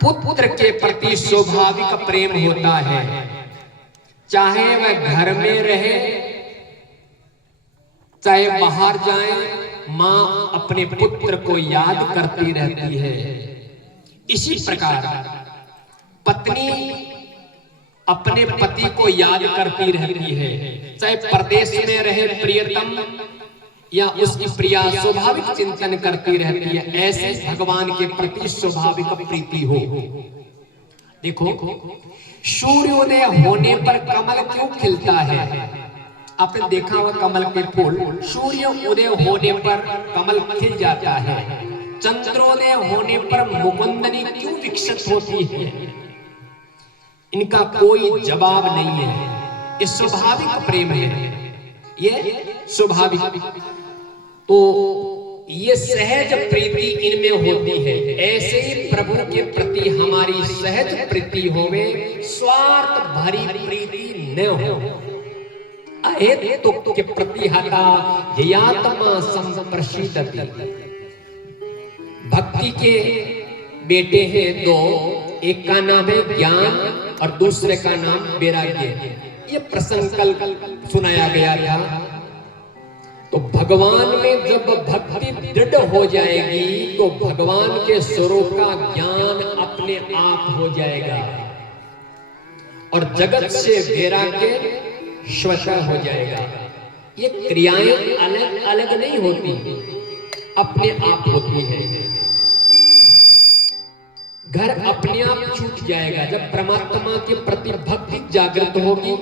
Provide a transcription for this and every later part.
पुत्र के प्रति स्वाभाविक प्रेम होता है, चाहे वह घर में रहे चाहे बाहर जाए, मां अपने पुत्र को याद करती रहती है। इसी प्रकार पत्नी अपने पति को याद करती रहती है, चाहे परदेश में रहे प्रियतम या उसकी प्रिया, स्वाभाविक चिंतन करती रहती है। ऐसे भगवान के प्रति स्वाभाविक प्रीति हो। देखो, सूर्योदय होने पर कमल क्यों खिलता है? आपने देखा होगा कमल के फूल सूर्य उदय होने पर कमल खिल जाता है। चंद्रोदय होने पर मुकुंदनी क्यों विकसित होती है? इनका कोई जवाब नहीं है। ये स्वाभाविक प्रेम है, ये स्वाभाविक। तो ये सहज प्रीति इनमें होती है। ऐसे ही प्रभु के प्रति हमारी सहज प्रीति होवे, स्वार्थ भरी प्रीति न हो। अहेतुक के प्रति हता ययात्मा संप्रसिद्धति। भक्ति के बेटे हैं दो, एक का नाम है ज्ञान और दूसरे का नाम वैराग्य। ये प्रसंग कल सुनाया गया था। तो भगवान में जब भक्ति दृढ़ हो जाएगी तो भगवान के स्वरूप का ज्ञान अपने आप हो जाएगा और जगत से वैराग्य स्वतः हो जाएगा। ये क्रियाएं अलग अलग नहीं होती, अपने आप होती है। घर अपने आप छूट जाएगा जब परमात्मा के प्रति भक्ति जागृत होगी।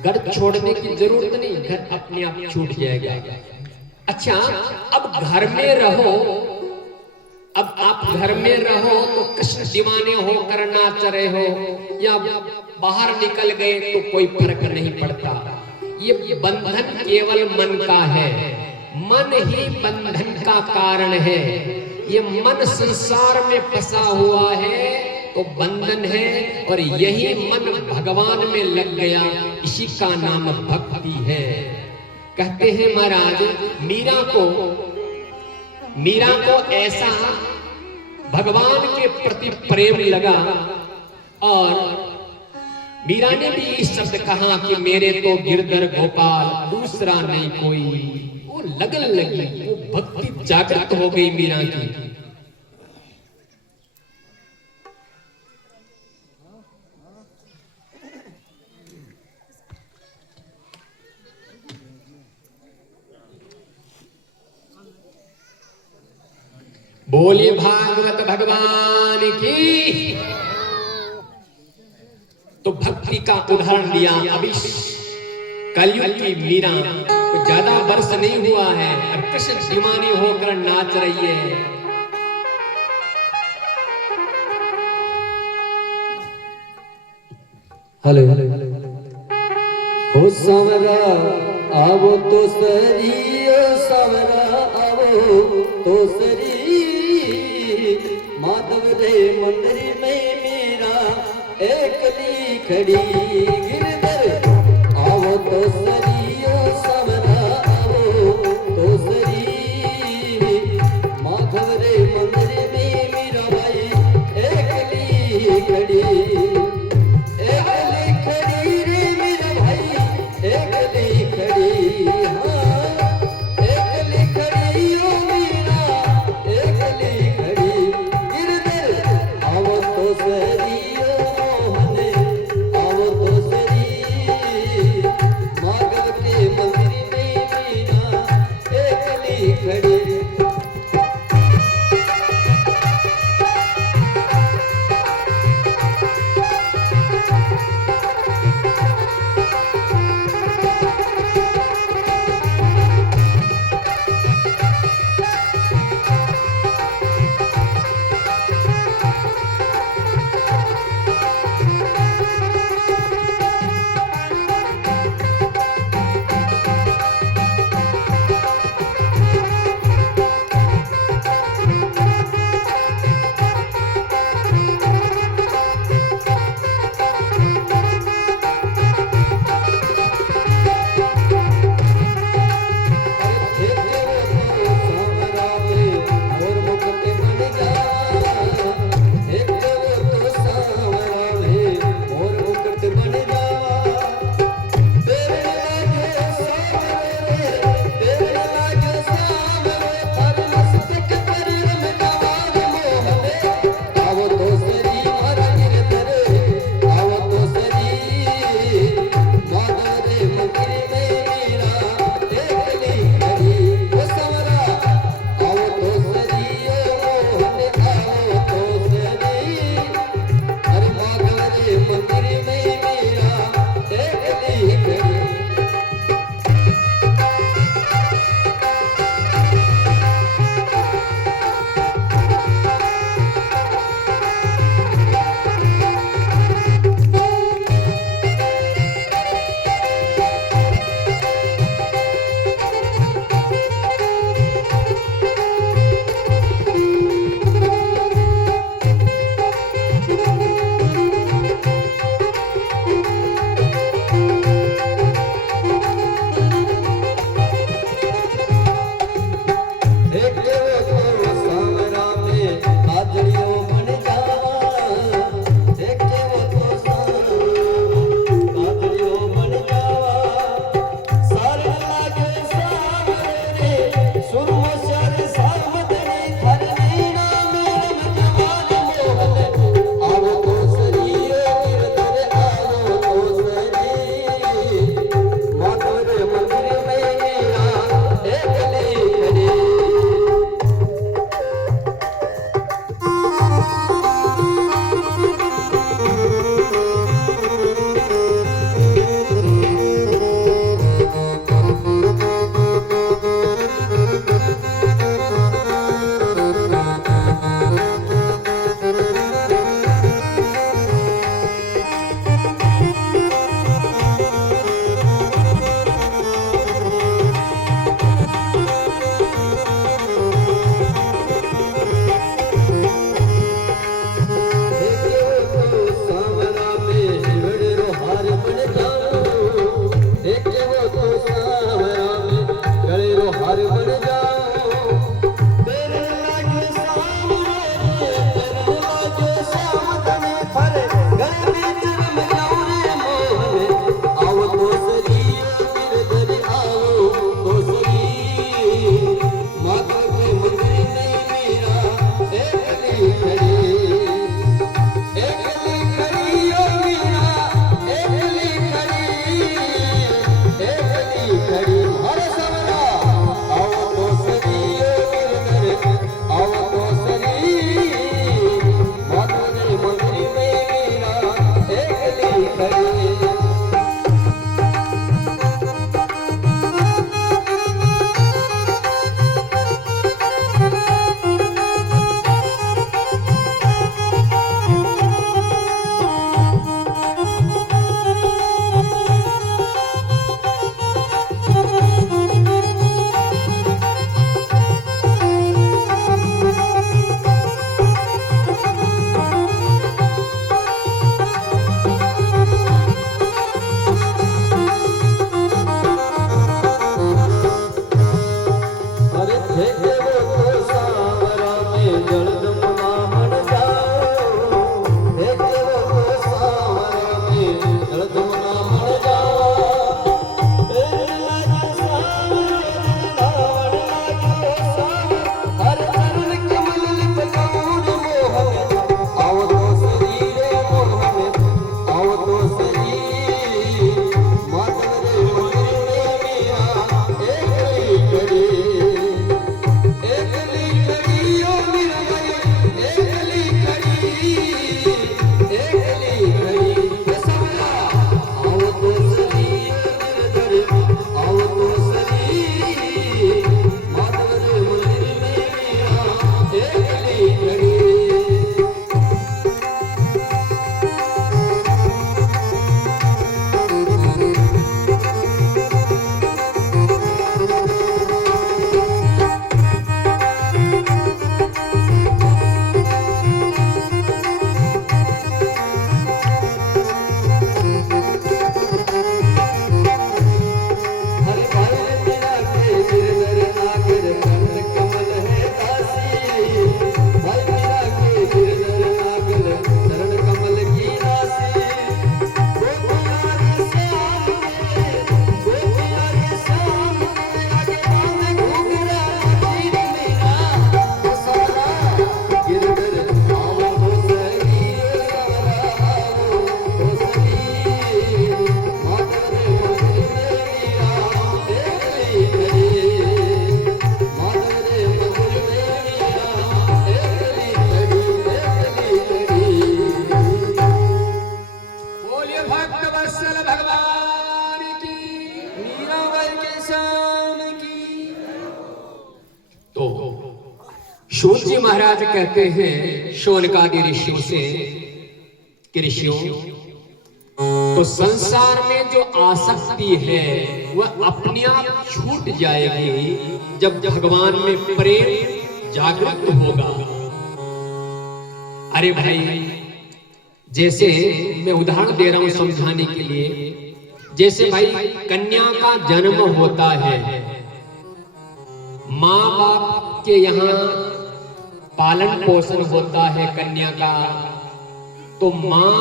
घर छोड़ने की जरूरत नहीं, घर अपने आप छूट जाएगा। अच्छा, अब घर में रहो, अब आप घर में रहो तो कृष्ण दीवाने होकर नाच रहे हो या बाहर निकल गए तो कोई फर्क नहीं पड़ता। ये बंधन केवल मन का है, मन ही बंधन का कारण है। ये मन संसार में फंसा हुआ है तो बंधन है, और यही मन भगवान में लग गया, इसी का नाम भक्ति है। कहते हैं महाराज मीरा को ऐसा भगवान के प्रति प्रेम लगा और मीरा ने भी इस शब्द कहा कि मेरे तो गिरधर गोपाल दूसरा नहीं कोई। वो लगन लगी, वो भक्ति जागृत हो गई मीरा की। बोलिए भागवत भगवान की। तो भक्ति का उदाहरण दिया। अभी कलयुग की मीरा तो ज्यादा वर्ष नहीं हुआ है और कृष्ण दीवानी होकर नाच रही है। हेलो हो समरा आवो तो सरी, समरा आवो तो सरी। माधव रे मंदिर में मेरा एकली खड़ी, गिरधर आवो तो सरी, समरा आवो तो सरी। माधव रे मंदिर में मेरा भाई एकली खड़ी, एकली खड़ी रे मेरा भाई, एकली खड़ी। हाँ एकली खड़ी ओ मीरा, एकली खड़ी। गिरधर आवो तो सरी, ओ मोहन आवो तो सरी। जी महाराज कहते हैं शौनकादि ऋषियों से कि ऋषियों, तो संसार में जो आसक्ति है वह अपने आप छूट जाएगी जब भगवान में प्रेम जागृत होगा। अरे भाई, जैसे मैं उदाहरण दे रहा हूं समझाने के लिए, जैसे भाई कन्या का जन्म होता है, माँ बाप के यहाँ पालन पोषण होता है कन्या का, तो माँ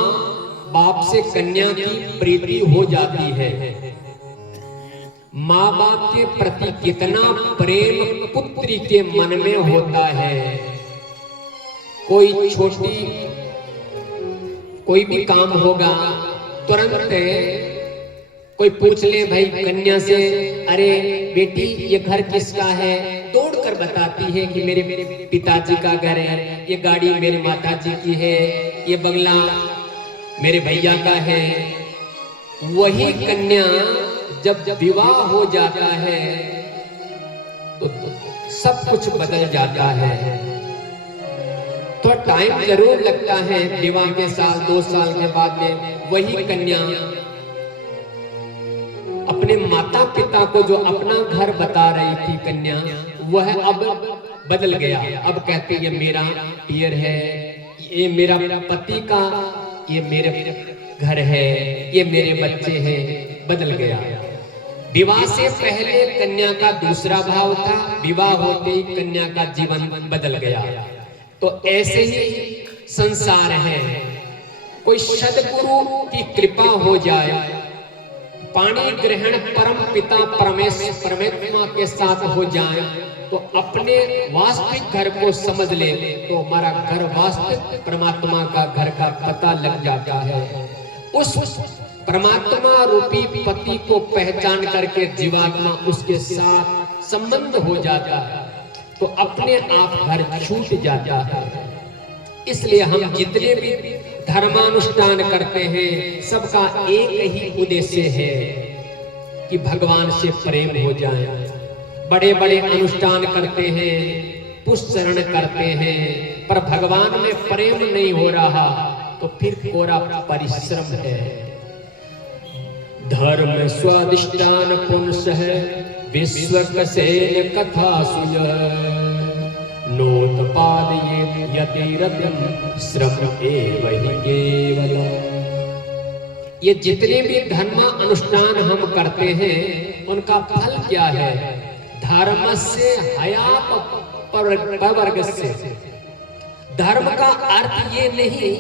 बाप से कन्या की प्रीति हो जाती है। माँ बाप के प्रति कितना प्रेम पुत्री के मन में होता है। कोई भी काम होगा तुरंत कोई पूछ ले भाई कन्या से, अरे बेटी ये घर किसका है, दौड़कर बताती है कि मेरे पिताजी का घर है, ये गाड़ी मेरे माताजी की है, ये बंगला मेरे भैया का है। वही कन्या जब विवाह हो जाता है तो सब कुछ बदल जाता है। तो टाइम जरूर लगता है, विवाह के साल 2 साल के बाद में वही कन्या अपने माता पिता को जो अपना घर बता रही थी कन्या, वह अब बदल गया। अब कहते ये मेरा पियर है, ये मेरा पति का, ये मेरे घर है, ये मेरे बच्चे हैं, बदल गया। विवाह से पहले कन्या का दूसरा भाव था, विवाह होते ही कन्या का जीवन बदल गया। तो ऐसे ही संसार है। कोई सद्गुरु की कृपा हो जाए, पाणी ग्रहण परम पिता परमेश्वर के साथ हो जाए, तो अपने वास्तविक घर को समझ ले तो हमारा घर वास्तविक परमात्मा का घर का पता लग जाता है। उस परमात्मा रूपी पति को पहचान करके जीवात्मा उसके साथ संबंध हो जाता है, तो अपने आप घर छूट जाता है। इसलिए हम जितने भी धर्मानुष्ठान करते हैं, सबका एक ही उद्देश्य है कि भगवान से प्रेम हो जाए। बड़े बड़े अनुष्ठान करते हैं, पुष्करण करते हैं, पर भगवान में प्रेम नहीं हो रहा तो फिर कोरा परिश्रम है। धर्म स्वादिष्टान पुंसः विश्वकसेन कथा सुय नोत्पादयेत् यतिरतं श्रम एव हि केवलम्। ये जितने भी धर्म अनुष्ठान हम करते हैं उनका फल क्या है? धर्म से हयात पवर्ग से। धर्म का अर्थ ये नहीं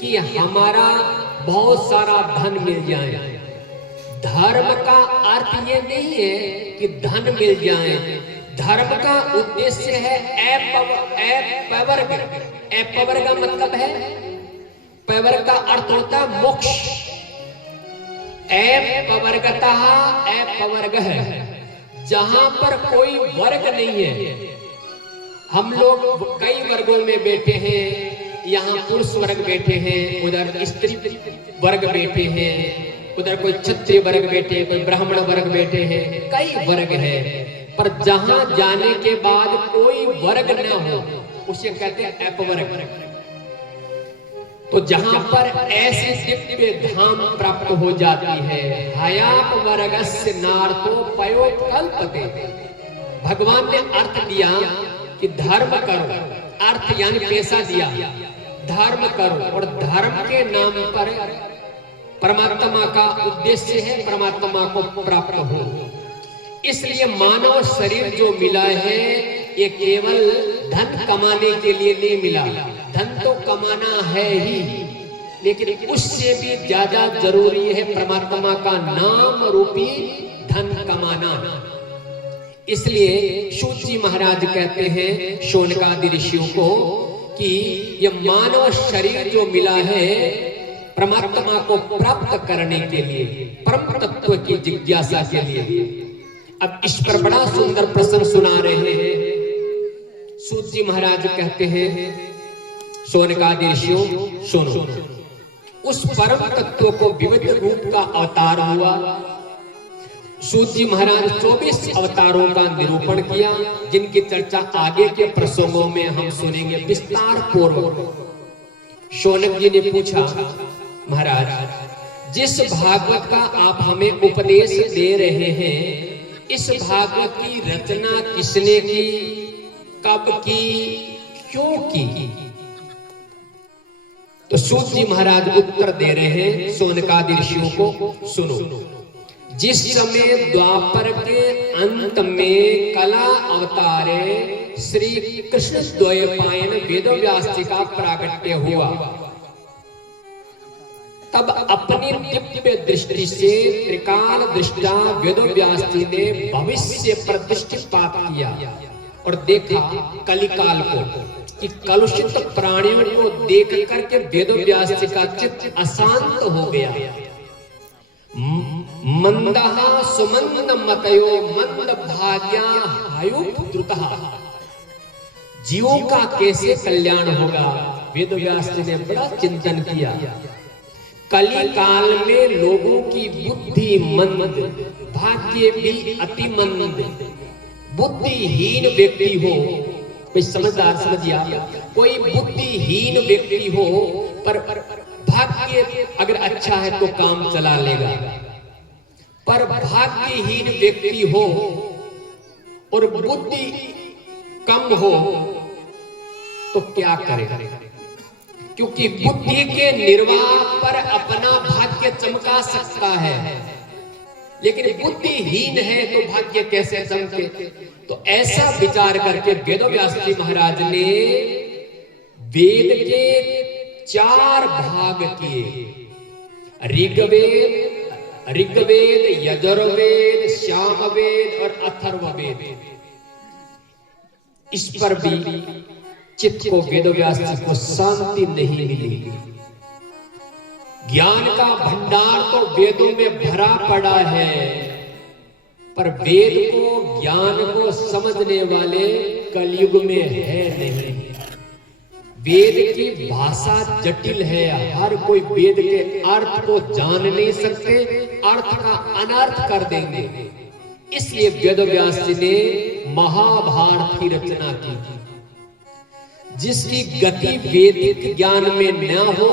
कि हमारा बहुत सारा धन मिल जाए। धर्म का अर्थ ये नहीं है कि धन मिल जाए। धर्म का उद्देश्य है अपवर्ग। अपवर्ग का मतलब है, पवर्ग का अर्थ होता है मोक्ष। अपवर्गतः अपवर्ग है जहां पर कोई वर्ग नहीं है। हम लोग कई वर्गों में बैठे हैं, यहाँ पुरुष वर्ग बैठे हैं, उधर स्त्री वर्ग बैठे हैं, उधर कोई क्षत्रिय वर्ग बैठे हैं, कोई ब्राह्मण वर्ग बैठे हैं, कई वर्ग है। पर जहां जाने के बाद कोई वर्ग न हो उसे कहते हैं अपवर्ग। तो जहां पर ऐसी दिव्य धाम प्राप्त हो जाती है, हयाप वर्गस्य नार्तो पयोत्कल्पते। भगवान ने अर्थ दिया कि धर्म करो, अर्थ यानी पैसा दिया, धर्म करो, और धर्म के नाम पर परमात्मा का उद्देश्य है परमात्मा को प्राप्त हो। इसलिए मानव शरीर जो मिला है ये केवल धन कमाने के लिए नहीं मिला। धन तो कमाना है ही, लेकिन उससे भी ज्यादा जरूरी है परमात्मा का नाम रूपी धन कमाना। इसलिए सूत जी महाराज कहते हैं शौनकादि ऋषियों को कि ये मानव शरीर जो मिला है परमात्मा को प्राप्त करने के लिए, परम तत्व की जिज्ञासा के लिए। अब इस पर बड़ा सुंदर प्रश्न सुना रहे हैं। सूत जी महाराज कहते हैं शौनकादि ऋषियों सुनो, उस परम तत्व को विविध रूप का अवतार हुआ, सूत जी महाराज 24 अवतारों का निरूपण किया, जिनकी चर्चा आगे के प्रसंगों में हम सुनेंगे विस्तार पूर्वक। शौनक जी ने पूछा, महाराज जिस भागवत का आप हमें उपदेश दे रहे हैं, इस भागवत की रचना किसने की, कब की, क्यों की? तो सूत जी महाराज उत्तर दे रहे हैं शौनकादि ऋषियों को, सुनो। जिस समय द्वापर के अंत में कला अवतारे श्री कृष्ण द्वैपायन वेदव्यास जी का प्रागट्य हुआ, तब अपनी दिव्य दृष्टि से त्रिकाल दृष्टा वेदव्यास जी ने भविष्य पर दृष्टिपात किया और देखा कलिकाल को, कि कलुषित प्राणियों को देख करके वेदव्यास जी का चित्त अशांत हो गया। मंदहा सुमंद मतयो मंद भाग्या हायुद्रुतः, जीवों का कैसे कल्याण होगा, वेदव्यास जी ने बड़ा चिंतन किया। कली काल में लोगों की बुद्धि मंद, भाग्य भी अति मंद। बुद्धिहीन व्यक्ति हो, कोई समझदार समझिया, कोई बुद्धिहीन व्यक्ति हो पर भाग्य अगर अच्छा है तो काम चला लेगा, पर भाग्यहीन व्यक्ति हो और बुद्धि कम हो तो क्या करेगा? क्योंकि बुद्धि के निर्वाह पर अपना भाग्य चमका सकता है, लेकिन बुद्धिहीन है तो भाग्य कैसे चमके? तो ऐसा विचार करके वेदव्यास जी महाराज ने वेद के 4 भाग किए, ऋग्वेद, यजुर्वेद, सामवेद और अथर्ववेद। इस पर भी चित्त को वेदव्यास जी को शांति नहीं मिली। ज्ञान का भंडार तो वेदों में भरा पड़ा है, पर वेद को, ज्ञान को समझने वाले कलयुग में है नहीं। वेद की भाषा जटिल है, हर कोई वेद के अर्थ को जान नहीं सकते, अर्थ का अनर्थ कर देंगे। इसलिए वेदव्यास जी ने महाभारत की रचना की, जिसकी गति वैदिक ज्ञान में न हो,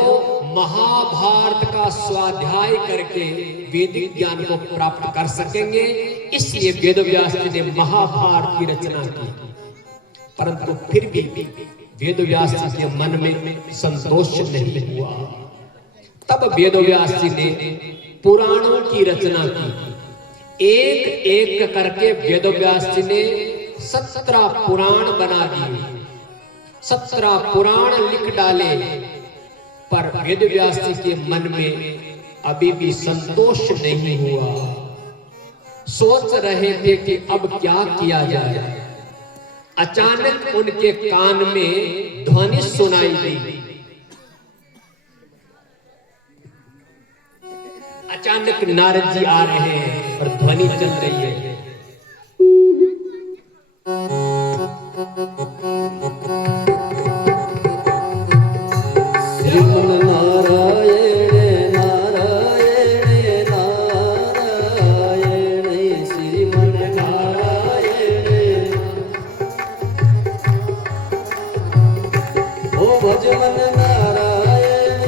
महाभारत का स्वाध्याय करके वैदिक ज्ञान को प्राप्त कर सकेंगे। इसलिए वेदव्यास जी ने महाभारत की रचना की, परंतु फिर भी वेदव्यास जी के मन में संतोष नहीं हुआ। तब वेदव्यास जी ने पुराणों की रचना की। एक एक करके वेदव्यास जी ने 17 पुराण बना दिए, 17 पुराण लिख डाले, पर वेदव्यास जी के मन में अभी भी संतोष नहीं हुआ। सोच रहे थे कि अब क्या किया जाए। अचानक उनके कान में ध्वनि सुनाई दी। अचानक नारद जी आ रहे हैं और ध्वनि चल रही है। श्रीमन नारायण नारायण नारायण श्रीमन नारायण, ओ भजमन नारायण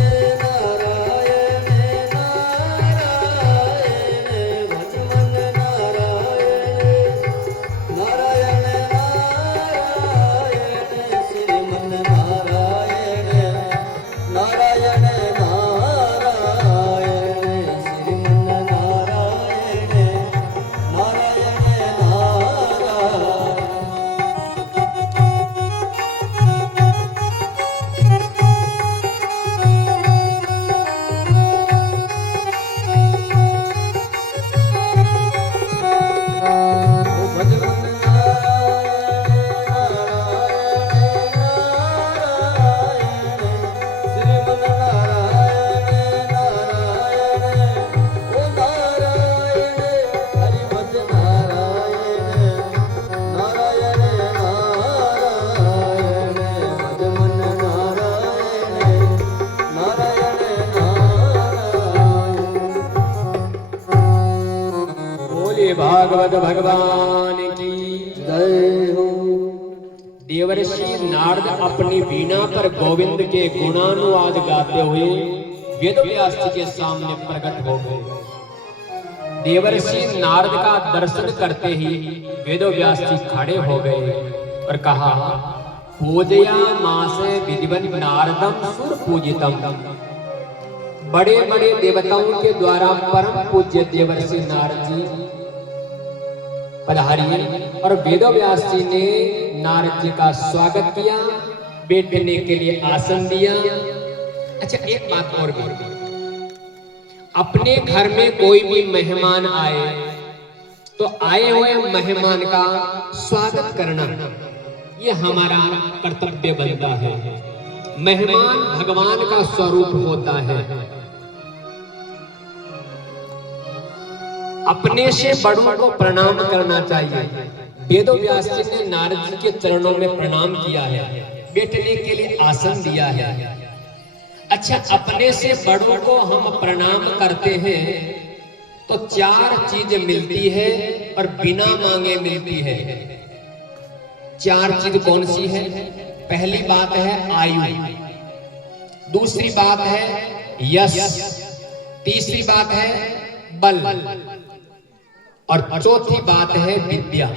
नारायण नारायण, भजमन नारायण नारायण नारायण श्रीमन नारायण नारायण नारायण श्रीमन नारायण नारायण नारायण। भागवत भगवान की जय हो। देवर्षि नारद अपनी वीणा पर गोविंद के गुणानुवाद गाते हुए वेदव्यास जी के सामने प्रकट हो गए। देवर्षि नारद का दर्शन करते ही वेदव्यास जी खड़े हो गए और कहा, पूजया मासे विधिवत नारदम सुर पूजितम। बड़े बड़े देवताओं के द्वारा परम पूज्य देवर्षि नारद जी पधारिए और वेदव्यास जी ने नारद जी का स्वागत किया, बैठने के लिए आसन दिया। अच्छा, एक बात और भी, अपने घर में कोई भी मेहमान आए तो आए हुए मेहमान का स्वागत करना ये हमारा कर्तव्य बनता है। मेहमान भगवान का स्वरूप होता है। अपने से बड़ों को प्रणाम करना चाहिए। वेदव्यास जी ने नारद जी के चरणों में प्रणाम किया है, बैठने के लिए आसन दिया है। अच्छा, अपने से बड़ों को हम प्रणाम करते हैं तो चार चीज मिलती है और बिना मांगे मिलती है। चार चीज कौन सी है? पहली बात है आयु, दूसरी बात है यश, तीसरी बात है बल और चौथी बात है विद्या।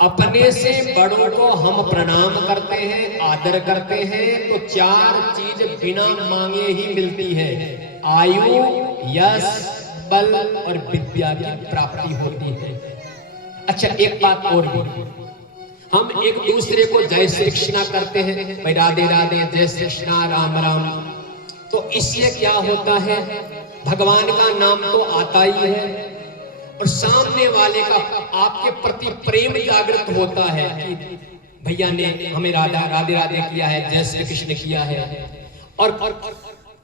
अपने से बड़ों को हम प्रणाम करते हैं, आदर करते हैं तो चार चीज बिना मांगे ही मिलती है। आयु, यश, बल और विद्या की प्राप्ति होती है। अच्छा, एक बात और भी, हम एक दूसरे को जय श्री कृष्णा करते हैं, भाई राधे राधे, जय श्री कृष्णा, राम राम। तो इससे क्या होता है? भगवान का नाम तो आता ही है और सामने वाले का आपके प्रति प्रेम जागृत होता है कि भैया ने हमें राधे राधे किया है, जय श्री कृष्ण किया है। और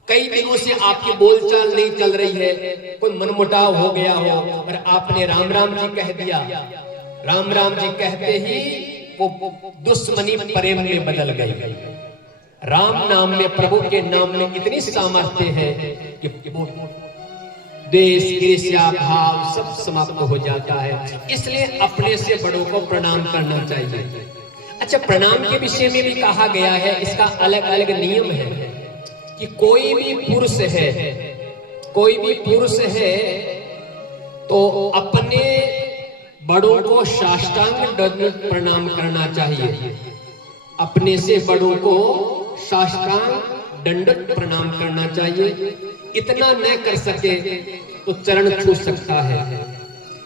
कई दिनों से आपकी बोलचाल नहीं चल रही है, कोई मनमुटाव हो गया हो और आपने राम राम जी कह दिया। राम राम जी कहते ही वो दुश्मनी प्रेम में बदल गई। राम नाम में, प्रभु के नाम में इतनी सामर्थ्य है कि देश ईर्ष्या भाव सब समाप्त हो जाता है। इसलिए अपने से बड़ों को प्रणाम करना चाहिए। अच्छा, प्रणाम के विषय में भी कहा गया है, इसका अलग अलग नियम है कि कोई भी पुरुष है तो अपने बड़ों को साष्टांग दंडवत प्रणाम करना चाहिए। अपने से बड़ों को साष्टांग दंडवत प्रणाम करना चाहिए। इतना न कर सके तो चरण छू सकता है।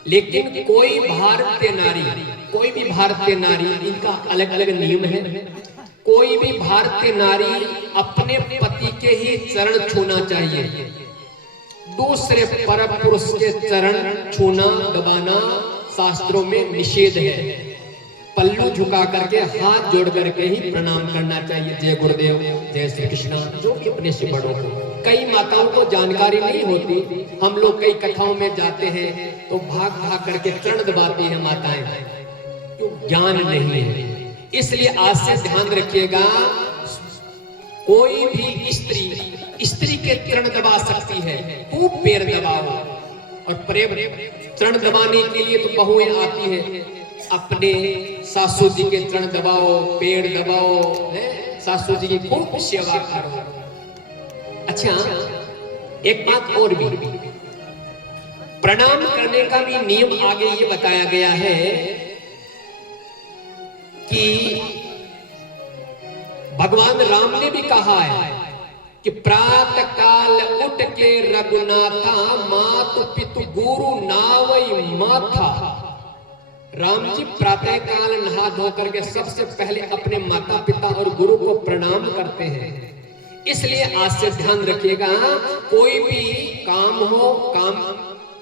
लेकिन कोई भी भारतीय नारी, इनका अलग अलग नियम है। कोई भी भारतीय नारी अपने पति के ही चरण छूना चाहिए। दूसरे पर पुरुष के चरण छूना, दबाना शास्त्रों में निषेध है। पल्लू झुका करके, हाथ जोड़ करके ही प्रणाम करना चाहिए। जय गुरुदेव, जय श्री कृष्णा, जो भी अपने से बड़ों को। कई माताओं को जानकारी नहीं होती, हम लोग कई कथाओं में जाते हैं तो भाग भाग करके चरण दबाती हैं माताएं, क्यों? ज्ञान नहीं है। इसलिए आज से ध्यान रखिएगा, कोई भी स्त्री के चरण दबा सकती है, खूब पैर दबाओ। और प्रेम चरण दबाने के लिए तो बहुएं आती है, अपने सासू जी के चरण दबाओ, पैर दबाओ, सासू जी की खूब सेवा करो। अच्छा, एक बात और भी, प्रणाम करने का भी नियम आगे ये बताया गया है कि भगवान राम ने भी कहा है कि प्रातः काल उठ के रघुनाथा, मातु पितु गुरु नावई माथा। राम जी प्रातः काल नहा धो करके सबसे पहले अपने माता पिता और गुरु को प्रणाम करते हैं। इसलिए आज से ध्यान रखिएगा, कोई भी काम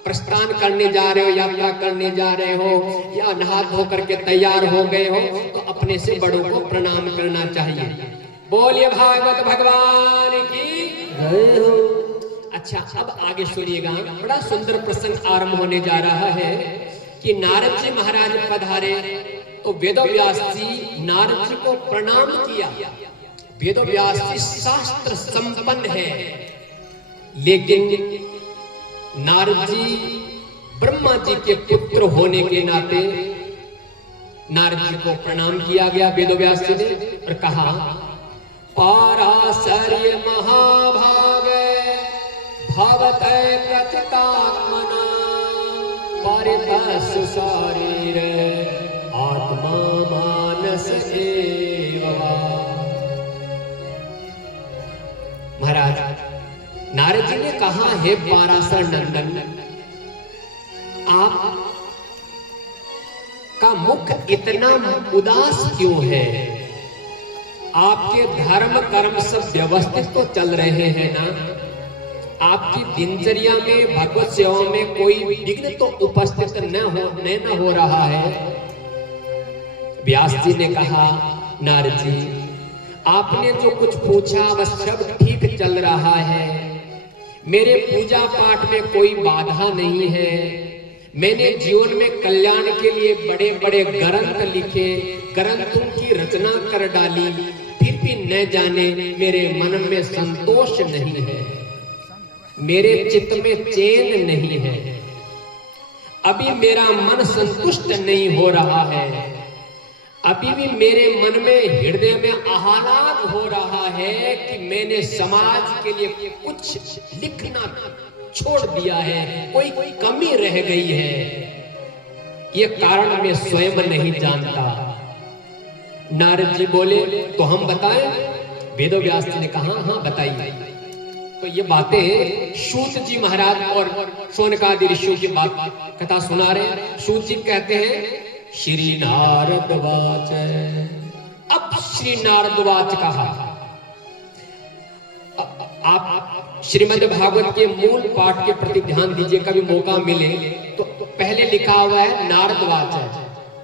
प्रस्थान करने जा रहे हो, यात्रा करने जा रहे हो या नहा धो करके तैयार हो गए हो तो अपने से बड़ों को प्रणाम करना चाहिए। बोलिए भागवत भगवान की जय हो। अच्छा, अब आगे सुनिएगा, बड़ा सुंदर प्रसंग आरंभ होने जा रहा है कि नारद जी महाराज पधारे तो वेदव्यास जी नारद जी को प्रणाम किया। वेदव्यास जी शास्त्र संपन्न है, लेकिन नारद जी ब्रह्मा जी के पुत्र होने के नाते नारद जी को प्रणाम किया गया वेदव्यास जी ने और कहा, पाराशर्य महाभागे भवते कथितात्मना परितस्सु शरीर आत्मा मानस एव। महाराज नारद जी ने कहा, हे पाराशर नंदन, आप का मुख इतना उदास क्यों है? आपके धर्म कर्म सब व्यवस्थित तो चल रहे हैं ना? आपकी दिनचर्या में भगवत सेवा में कोई विघ्न तो उपस्थित न हो रहा है? व्यास जी ने कहा, नारद जी, आपने जो कुछ पूछा वह सब ठीक चल रहा है। मेरे पूजा पाठ में कोई बाधा नहीं है। मैंने जीवन में कल्याण के लिए बड़े बड़े ग्रंथ लिखे, ग्रंथों की रचना कर डाली, फिर भी न जाने मेरे मन में संतोष नहीं है, मेरे चित्त में चैन नहीं है। अभी मेरा मन संतुष्ट नहीं हो रहा है। अभी भी मेरे मन में, हृदय में आह्लाद हो रहा है कि मैंने समाज के लिए कुछ लिखना छोड़ दिया है, कोई कमी रह गई है। ये कारण मैं स्वयं नहीं जानता। नारद जी बोले, तो हम बताएं? वेदव्यास जी ने कहा, हाँ बताइए। तो ये बातें सूत जी महाराज और शौनकादि ऋषियों की बात कथा सुना रहे हैं। सूत जी कहते हैं, श्री नारद वाच। अब श्री नारद वाच कहा। आप श्रीमद् भागवत के मूल पाठ के प्रति ध्यान दीजिए, कभी मौका मिले तो पहले लिखा हुआ है नारद वाच है,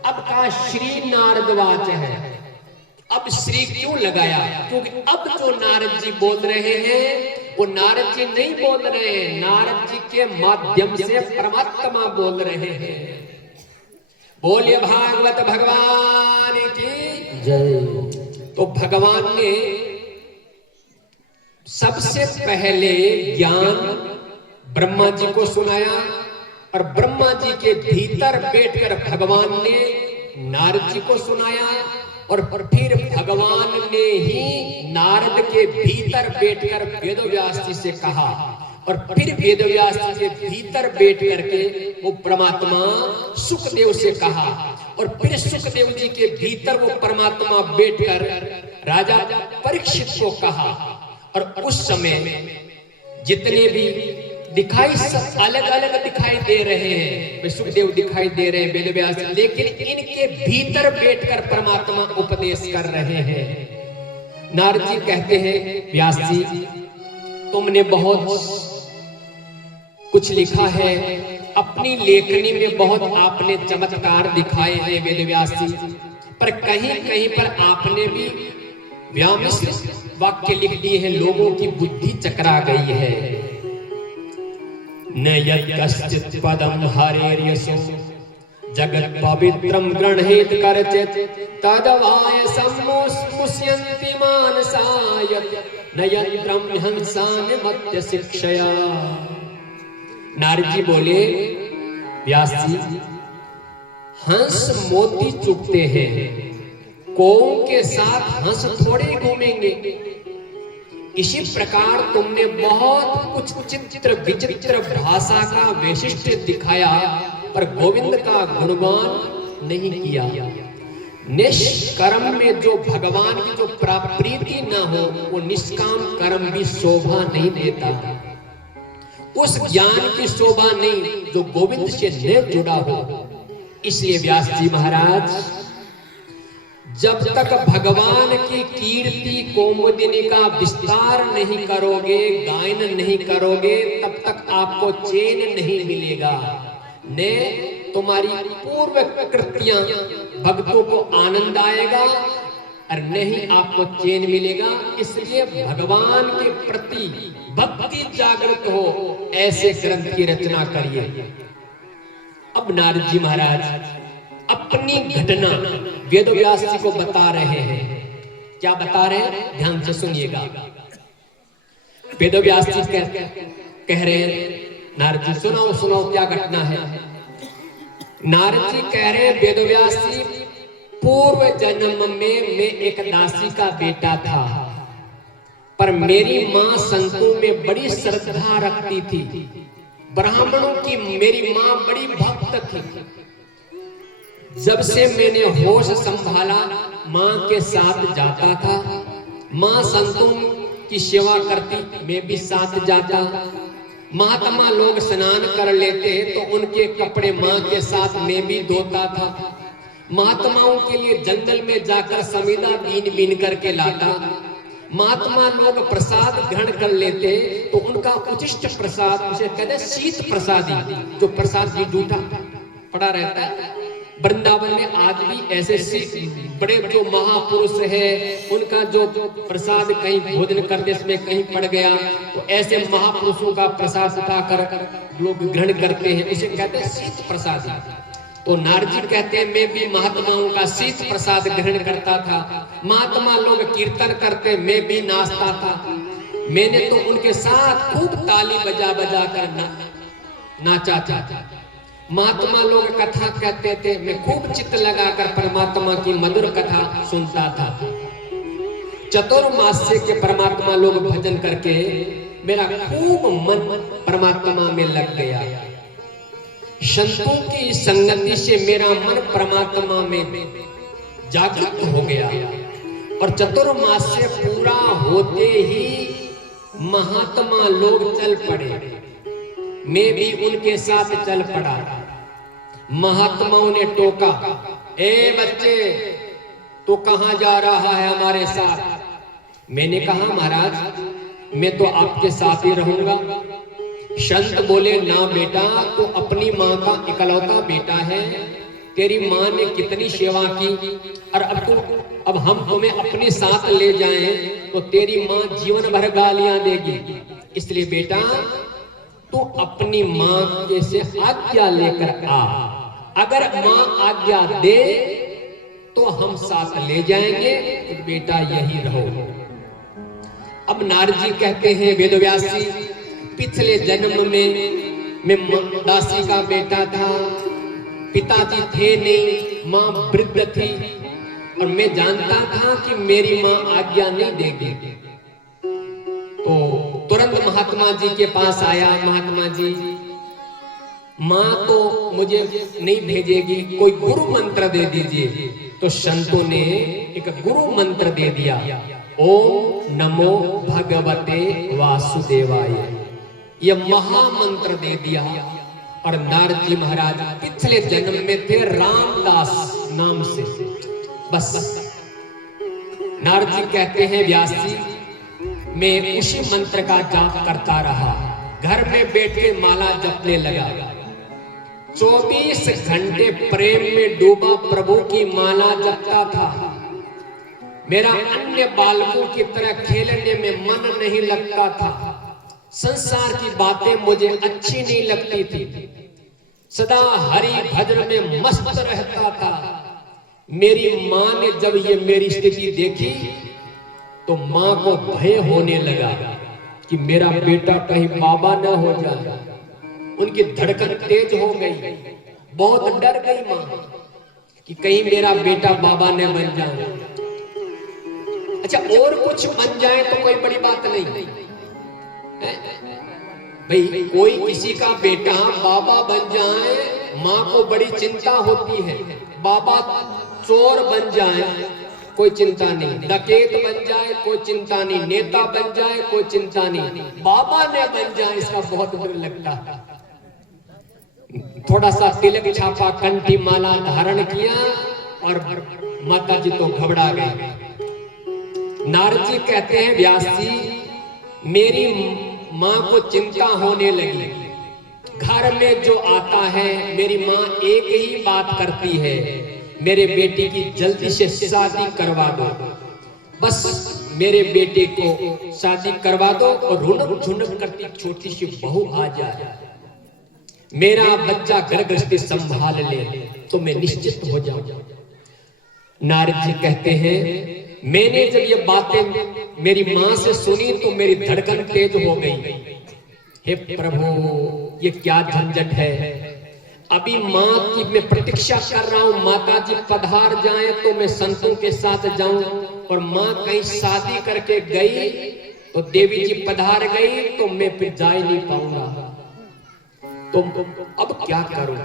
अब कहा श्री नारद वाच है। अब श्री क्यों लगाया? क्योंकि अब जो नारद जी बोल रहे हैं वो नारद जी नहीं बोल रहे हैं, नारद जी के माध्यम से परमात्मा बोल रहे हैं। बोलिए भागवत भगवान की जय। तो भगवान ने सबसे पहले ज्ञान ब्रह्मा जी को सुनाया और ब्रह्मा जी के भीतर बैठकर भगवान ने नारद जी को सुनाया और फिर भगवान ने ही नारद के भीतर बैठकर वेदव्यास जी से कहा और फिर वेदव्यास जी के भीतर बैठ करके वो परमात्मा सुखदेव से कहा और फिर सुखदेव जी के भीतर वो परमात्मा बैठकर राजा परीक्षित को कहा। और उस समय जितने भी दिखाई सब अलग अलग दिखाई दे रहे हैं, सुखदेव दिखाई दे रहे हैं, वेदव्यास, लेकिन इनके भीतर बैठकर परमात्मा उपदेश कर रहे हैं। नारद जी कहते हैं, व्यास जी तुमने बहुत कुछ लिखा है, अपनी लेखनी में बहुत आपने चमत्कार दिखाए हैं वेदव्यास जी, पर कहीं कहीं पर आपने भी व्यामिश्र वाक्य लिख दिए हैं, लोगों की बुद्धि चकरा गई है। न यत् पदम हरेर्यसो जगत् पवित्रम गृह्णीत करचित् तदवाय सम्मुष्यन्ति मानसाय न यत्रम हंसान मत्य शिक्षया। नारद जी बोले, व्यास जी हंस मोती चुगते हैं, कौओं के साथ हंस थोड़े घूमेंगे। इसी प्रकार तुमने बहुत कुछ चित्र विचित्र भाषा का वैशिष्ट्य दिखाया पर गोविंद का गुणगान नहीं किया। निष्कर्म में जो भगवान की जो प्रीति न हो वो निष्काम कर्म भी शोभा नहीं देता, उस ज्ञान की शोभा नहीं जो गोविंद से न जुड़ा हो। इसलिए व्यास जी महाराज जब तक भगवान की कीर्ति कौमुदिनी का विस्तार नहीं करोगे, गायन नहीं करोगे, तब तक आपको चैन नहीं मिलेगा। ने तुम्हारी पूर्व कृतियां भक्तों को आनंद आएगा और नहीं आपको चैन मिलेगा। इसलिए भगवान के प्रति भक्ति जागृत हो, ऐसे ग्रंथ की रचना करिए। अब नारद जी महाराज अपनी घटना वेदव्यास जी को बता रहे हैं। क्या बता रहे हैं? ध्यान से सुनिएगा। वेदव्यास जी कह रहे हैं, नारद जी सुनाओ सुनाओ क्या घटना है। नारद जी कह रहे हैं वेदव्यास जी, पूर्व जन्म में मैं एक दासी का बेटा था, पर मेरी माँ संतों में बड़ी श्रद्धा रखती थी। ब्राह्मणों की मेरी माँ बड़ी भक्त थी। जब से मैंने होश संभाला माँ के साथ जाता था, माँ संतों की सेवा करती, मैं भी साथ जाता। महात्मा लोग स्नान कर लेते तो उनके कपड़े माँ के साथ मैं भी धोता था। महात्माओं के लिए जंगल में जाकर समीदा बीन बीन करके लाता। महात्मा लोग प्रसाद ग्रहण कर लेते तो उनका उचिष्ट प्रसाद, उसे कहते हैं शीत प्रसादी, जो प्रसाद भी जूठा पड़ा रहता है। वृंदावन में आज भी ऐसे बड़े जो महापुरुष है, उनका जो प्रसाद कहीं भोजन करते समय कहीं पड़ गया तो ऐसे महापुरुषों का प्रसाद उठाकर लोग ग्रहण करते हैं, उसे कहते हैं शीत प्रसादी। तो नारद जी कहते हैं मैं भी महात्माओं का शीत प्रसाद ग्रहण करता था। महात्मा लोग कीर्तन करते, मैं भी नाचता था। मैंने तो उनके साथ खूब ताली बजा बजा कर नाचा था। महात्मा लोग कथा कहते थे, मैं खूब चित्त लगाकर परमात्मा की मधुर कथा सुनता था। चतुर्मास्य के परमात्मा लोग भजन करके मेरा खूब मन परमात्मा में लग गया। संतों की संगति से मेरा मन परमात्मा में जागृत हो गया और चतुर्मास्य पूरा होते ही महात्मा लोग चल पड़े, मैं भी उनके साथ चल पड़ा। महात्माओं ने टोका, ए बच्चे तो कहां जा रहा है हमारे साथ। मैंने कहा महाराज मैं तो आपके साथ ही रहूंगा। संत बोले ना बेटा, तो अपनी माँ का इकलौता बेटा है, तेरी माँ ने कितनी सेवा की और अब हम तुम्हें अपने साथ ले जाएं तो तेरी माँ जीवन भर गालियां देगी। इसलिए बेटा तो अपनी माँ के से आज्ञा लेकर आ, अगर माँ आज्ञा दे तो हम साथ ले जाएंगे, तो बेटा यही रहो। अब नारद जी कहते हैं वेदव्यास जी, पिछले जन्म में मैं दासी का बेटा था, पिताजी थे नहीं, माँ वृद्ध थी और मैं जानता था कि मेरी माँ आज्ञा नहीं देगी। तो तुरंत महात्मा जी के पास आया, महात्मा जी माँ तो मुझे नहीं भेजेगी, कोई गुरु मंत्र दे दीजिए। तो संतों ने एक गुरु मंत्र दे दिया, ओम नमो भगवते वासुदेवाय। ये महामंत्र दे दिया और नारद जी महाराज पिछले जन्म में थे रामदास नाम से। बस नारद जी कहते हैं व्यास जी, मैं उसी मंत्र का जाप करता रहा, घर में बैठ के माला जपने लगा। 24 घंटे प्रेम में डूबा प्रभु की माला जपता था। मेरा अन्य बालकों की तरह खेलने में मन नहीं लगता था, संसार की बातें मुझे अच्छी नहीं लगती थी, सदा हरि भजन में मस्त रहता था। मेरी माँ ने जब ये मेरी स्थिति देखी तो माँ को भय होने लगा कि मेरा बेटा कहीं बाबा न हो जाए। उनकी धड़कन तेज हो गई, बहुत डर गई माँ कि कहीं मेरा बेटा बाबा न बन जाए। अच्छा और कुछ बन जाए तो कोई बड़ी बात नहीं भाई, कोई किसी का बेटा बाबा बन जाए माँ को बड़ी चिंता होती है। बाबा चोर बन जाए कोई चिंता नहीं, डकैत बन जाए कोई चिंता नहीं, नेता बन जाए कोई चिंता नहीं, बाबा ने बन जाए इसका बहुत डर लगता है। थोड़ा सा तिलक छापा, कंठी माला धारण किया और माता जी तो घबरा गए। नारद जी कहते हैं व्यास जी, मेरी माँ को चिंता होने लगी। घर में जो आता है मेरी माँ एक ही बात करती है, मेरे बेटे की जल्दी से शादी करवा दो, बस मेरे बेटे को शादी करवा दो और रुनक झुनक करती छोटी सी बहू आ जाए, मेरा बच्चा घर गृहस्थी संभाल ले तो मैं निश्चित हो जाऊं। नारद जी कहते हैं मैंने जब ये बातें मेरी माँ से सुनी तो मेरी धड़कन तेज हो गई। हे प्रभु ये क्या झंझट है। अभी माँ की मैं प्रतीक्षा कर रहा हूँ, माता जी पधार जाएं तो मैं संतों के साथ जाऊं, और माँ कहीं शादी करके गई तो देवी जी पधार गई तो मैं फिर जा ही नहीं पाऊंगा। तो अब क्या करूं।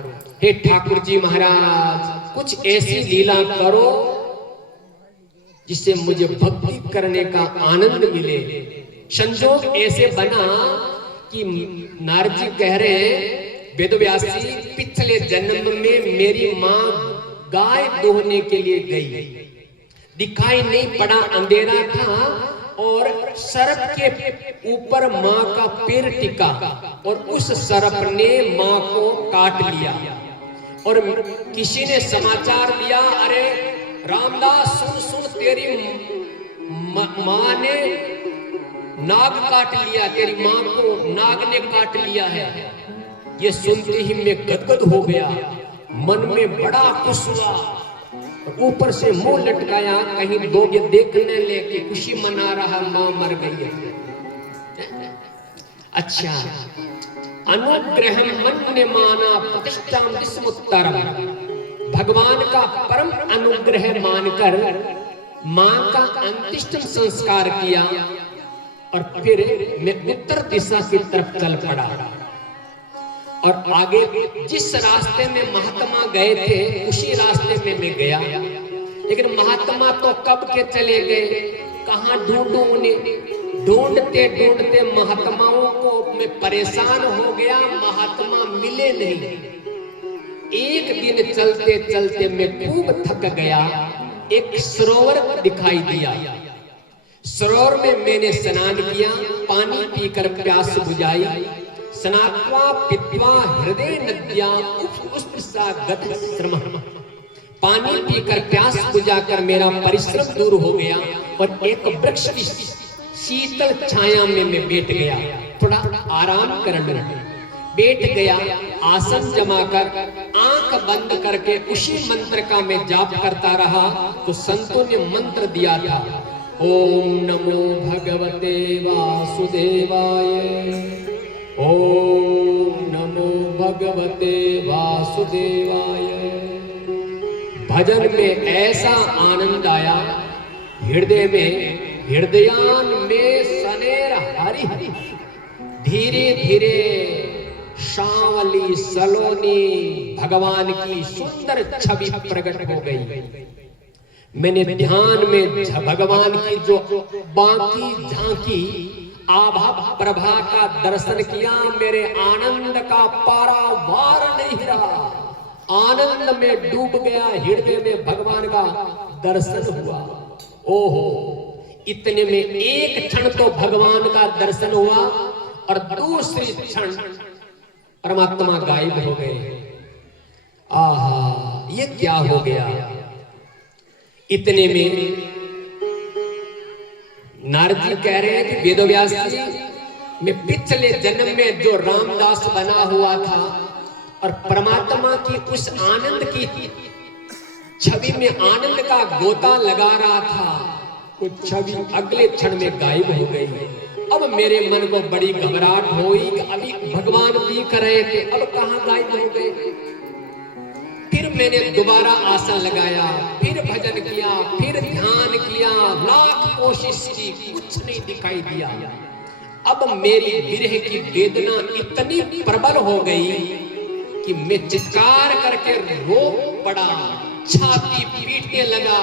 हे ठाकुर जी महाराज, कुछ ऐसी लीला करो जिससे मुझे भक्ति करने का आनंद मिले। संजोग ऐसे बना कि नारद जी कह रहे हैं, वेदव्यास जी, पिछले जन्म में मेरी माँ गाय दोहने के लिए गई, दिखाई नहीं पड़ा, अंधेरा था, और सर्प के ऊपर माँ का पैर टिका और उस सर्प ने माँ को काट लिया। और किसी ने समाचार दिया, अरे रामदास सुन सुन, तेरी माँ ने नाग काट लिया, तेरी माँ को नाग ने काट लिया है। ये सुनते ही मैं गदगद हो गया, मन में बड़ा खुश हुआ, ऊपर से मुंह लटकाया, कहीं लोग देखने लेके खुशी मना रहा, मां मर गई है। अच्छा, अनुग्रह मन्य माना प्रतिष्ठा विस्मुत्तरम, भगवान का परम अनुग्रह मानकर मां का अंतिम संस्कार किया, और फिर मैं उत्तर दिशा की तरफ चल पड़ा। और आगे जिस रास्ते में महात्मा गए थे उसी रास्ते में मैं गया, लेकिन महात्मा तो कब के चले गए, कहाँ ढूंढूं उन्हें। ढूंढते ढूंढते महात्माओं को मैं परेशान हो गया, महात्मा मिले नहीं। एक दिन चलते चलते मैं खूब थक गया, एक सरोवर दिखाई दिया। सरोवर में मैंने स्नान किया, पानी पीकर प्यास बुझाई। स्नात्वा पित्वा हृदय नद्या उपस्पृशागत श्रमः, पानी पीकर प्यास बुझाकर मेरा परिश्रम दूर हो गया, और एक वृक्ष की शीतल छाया में मैं बैठ गया, थोड़ा आराम करने बैठ गया। आसन जमाकर आंख बंद करके उसी मंत्र का मैं जाप करता रहा, तो संतों ने मंत्र दिया था, ओम नमो भगवते वासुदेवाय, ओम नमो भगवते वासुदेवाय। भजन में ऐसा आनंद आया, हृदय में हृदयान में सनेर हरि, धीरे धीरे सांवली सलोनी भगवान की सुंदर छवि प्रकट हो गई। मैंने ध्यान में भगवान की जो बाकी झांकी आभा प्रभा का दर्शन किया, मेरे आनंद का पारावार नहीं रहा, आनंद में डूब गया, हृदय में भगवान का दर्शन हुआ। ओहो, इतने में एक क्षण तो भगवान का दर्शन हुआ, और दूसरी क्षण परमात्मा गायब हो गए। आहा, ये क्या हो गया। इतने में नारद जी कह रहे हैं कि वेदव्यास जी, मैं पिछले जन्म में जो रामदास बना हुआ था और परमात्मा की उस आनंद की छवि में आनंद का गोता लगा रहा था, वो छवि अगले क्षण में गायब हो गई। अब मेरे मन को बड़ी घबराहट हुई कि अभी भगवान दिख रहे थे, अब कहाँ गायब हो गए। फिर मैंने दोबारा आसन लगाया, फिर भजन किया, फिर ध्यान किया, लाख कोशिश की, कुछ नहीं दिखाई दिया। अब मेरी विरह की वेदना इतनी प्रबल हो गई कि मैं चित्कार करके रो पड़ा, छाती पीटने लगा,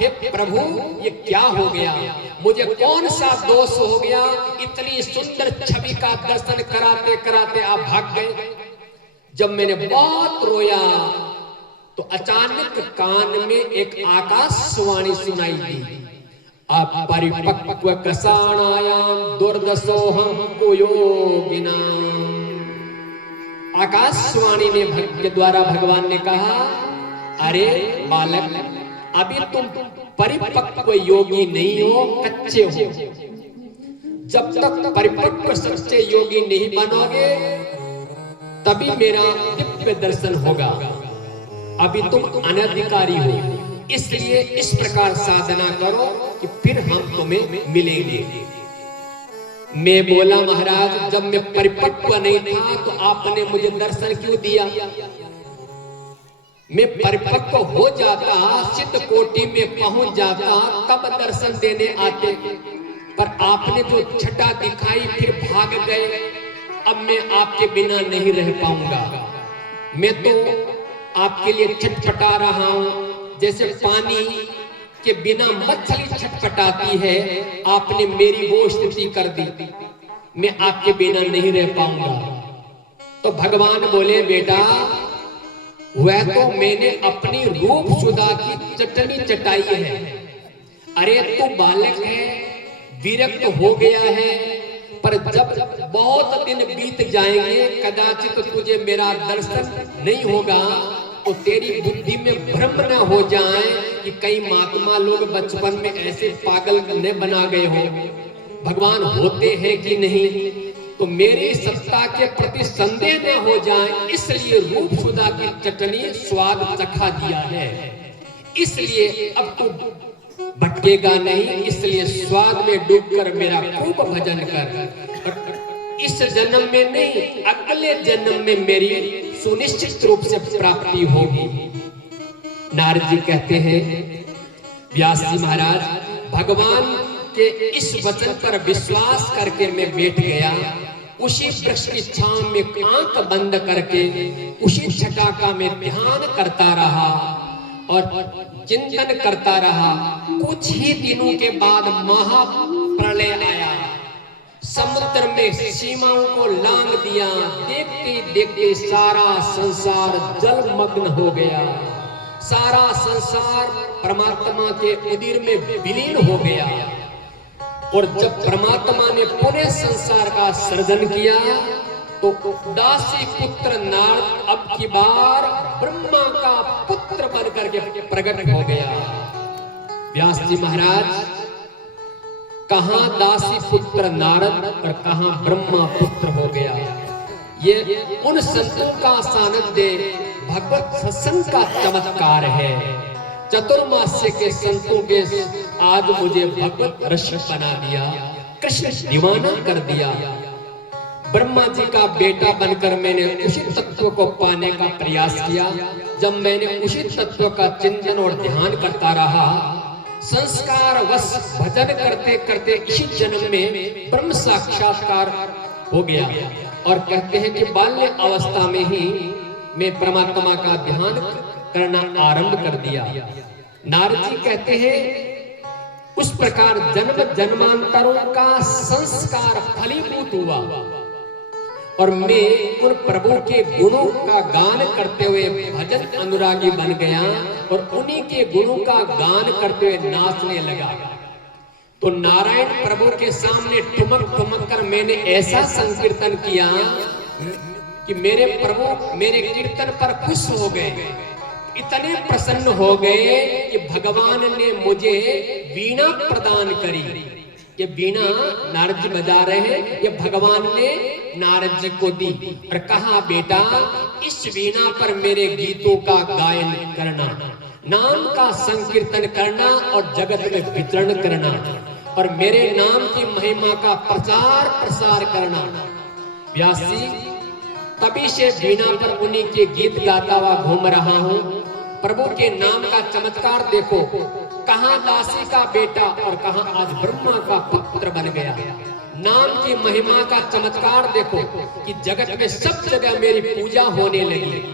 हे प्रभु ये क्या हो गया, मुझे कौन सा दोष हो गया, इतनी सुंदर छवि का दर्शन कराते कराते आप भाग गए। जब मैंने बहुत रोया तो अचानक कान में एक आकाशवाणी सुनाई दी, आप परिपक्व कसाणायाम दुर्दशोहम कुयोगिना। आकाशवाणी ने के द्वारा भगवान ने कहा, अरे बालक, अभी तुम परिपक्व योगी नहीं हो, कच्चे हो। जब तक परिपक्व सच्चे योगी नहीं बनोगे तभी मेरा दिव्य दर्शन होगा। अभी तुम अनधिकारी हो, इसलिए इस प्रकार साधना करो कि फिर हम तुम्हें मिलेंगे। मैं बोला महाराज जब मैं परिपक्व नहीं था तो आपने मुझे दर्शन क्यों दिया? मैं परिपक्व हो जाता, सिद्ध कोटि में पहुंच जाता, तब दर्शन देने आते। पर आपने जो छटा दिखाई फिर भाग गए। अब मैं आपके बिना नहीं रह पाऊंगा। मैं तो आपके लिए छटपटा रहा हूं, जैसे पानी के बिना मछली छटपटाती है। आपने मेरी वो स्थिति कर दी, मैं आपके बिना नहीं रह पाऊंगा। तो भगवान बोले बेटा वह तो मैंने अपनी रूप सुधा की चटनी चटाई है। अरे तू बालक है, विरक्त हो गया है, पर जब बहुत दिन बीत जाएंगे कदाचित तुझे मेरा दर्शन नहीं होगा तो तेरी बुद्धि में भ्रम न हो जाए कि कई महात्मा लोग बचपन में ऐसे पागल न बना गए हो। भगवान होते हैं कि नहीं, तो मेरी सत्ता के प्रति संदेह न हो जाए, इसलिए रूप सुधा की चटनी स्वाद चखा दिया है। इसलिए अब तू भटकेगा नहीं, इसलिए स्वाद में डूबकर मेरा खूब भजन कर। इस जन्म में नहीं, अगले जन्म में मेरी सुनिश्चित रूप से प्राप्ति होगी। नारद जी कहते हैं व्यास जी महाराज भगवान के इस वचन पर विश्वास करके मैं बैठ गया। उसी वृक्ष की छांव में आंख बंद करके उसी छटा का मैं ध्यान करता रहा और चिंतन करता रहा। कुछ ही दिनों के बाद महाप्रलय आया, समुद्र में सीमाओं को लांग दिया। देखते देखते सारा संसार जलमग्न हो गया, सारा संसार परमात्मा के उदर में विलीन हो गया। और जब परमात्मा ने पूरे संसार का सृजन किया तो दासी पुत्र नारद अब की बार ब्रह्मा का पुत्र बनकर के प्रकट हो गया। व्यास जी महाराज कहां दासी पुत्र नारद और कहां ब्रह्मा पुत्र हो गया। ये उन संतों का सानिध्य भगवत सत्संग का चमत्कार है। चतुर्मास्य के संतों के आज मुझे भगवत रस बना दिया, कृष्ण दीवाना कर दिया। ब्रह्मा जी का बेटा बनकर मैंने उसी तत्व को पाने का प्रयास किया। जब मैंने उसी तत्व का चिंतन और ध्यान करता रहा, संस्कार वश भजन करते करते इसी जन्म में ब्रह्म साक्षात्कार हो गया। और कहते हैं कि बाल्य अवस्था में ही मैं परमात्मा का ध्यान करना आरंभ कर दिया। नारद जी कहते हैं उस प्रकार जन्म जन्मांतरों का संस्कार फलीभूत हुआ और मैं उन प्रभु के गुणों का गान करते हुए भजन अनुरागी बन गया और उन्हीं के गुणों का गान करते हुए नाचने लगा। तो नारायण प्रभु के सामने ठुमक ठुमक कर मैंने ऐसा संकीर्तन किया कि मेरे प्रभु मेरे कीर्तन पर खुश हो गए, इतने प्रसन्न हो गए कि भगवान ने मुझे वीणा प्रदान करी। ये वीणा नारद जी बजा रहे हैं, ये भगवान ने नारद जी को दी और कहा बेटा इस वीणा पर मेरे गीतों का गायन करना, नाम का संकीर्तन करना और जगत में विचरण करना और मेरे नाम की महिमा का प्रचार प्रसार करना। व्यास जी तभी से वीणा पर उन्हीं के गीत गाता हुआ घूम रहा हूँ। प्रभु के नाम का चमत्कार देखो, कहां दासी का बेटा और कहां आज ब्रह्मा का पुत्र बन गया। नाम की महिमा का चमत्कार देखो कि जगत में सब जगह मेरी पूजा होने लगी।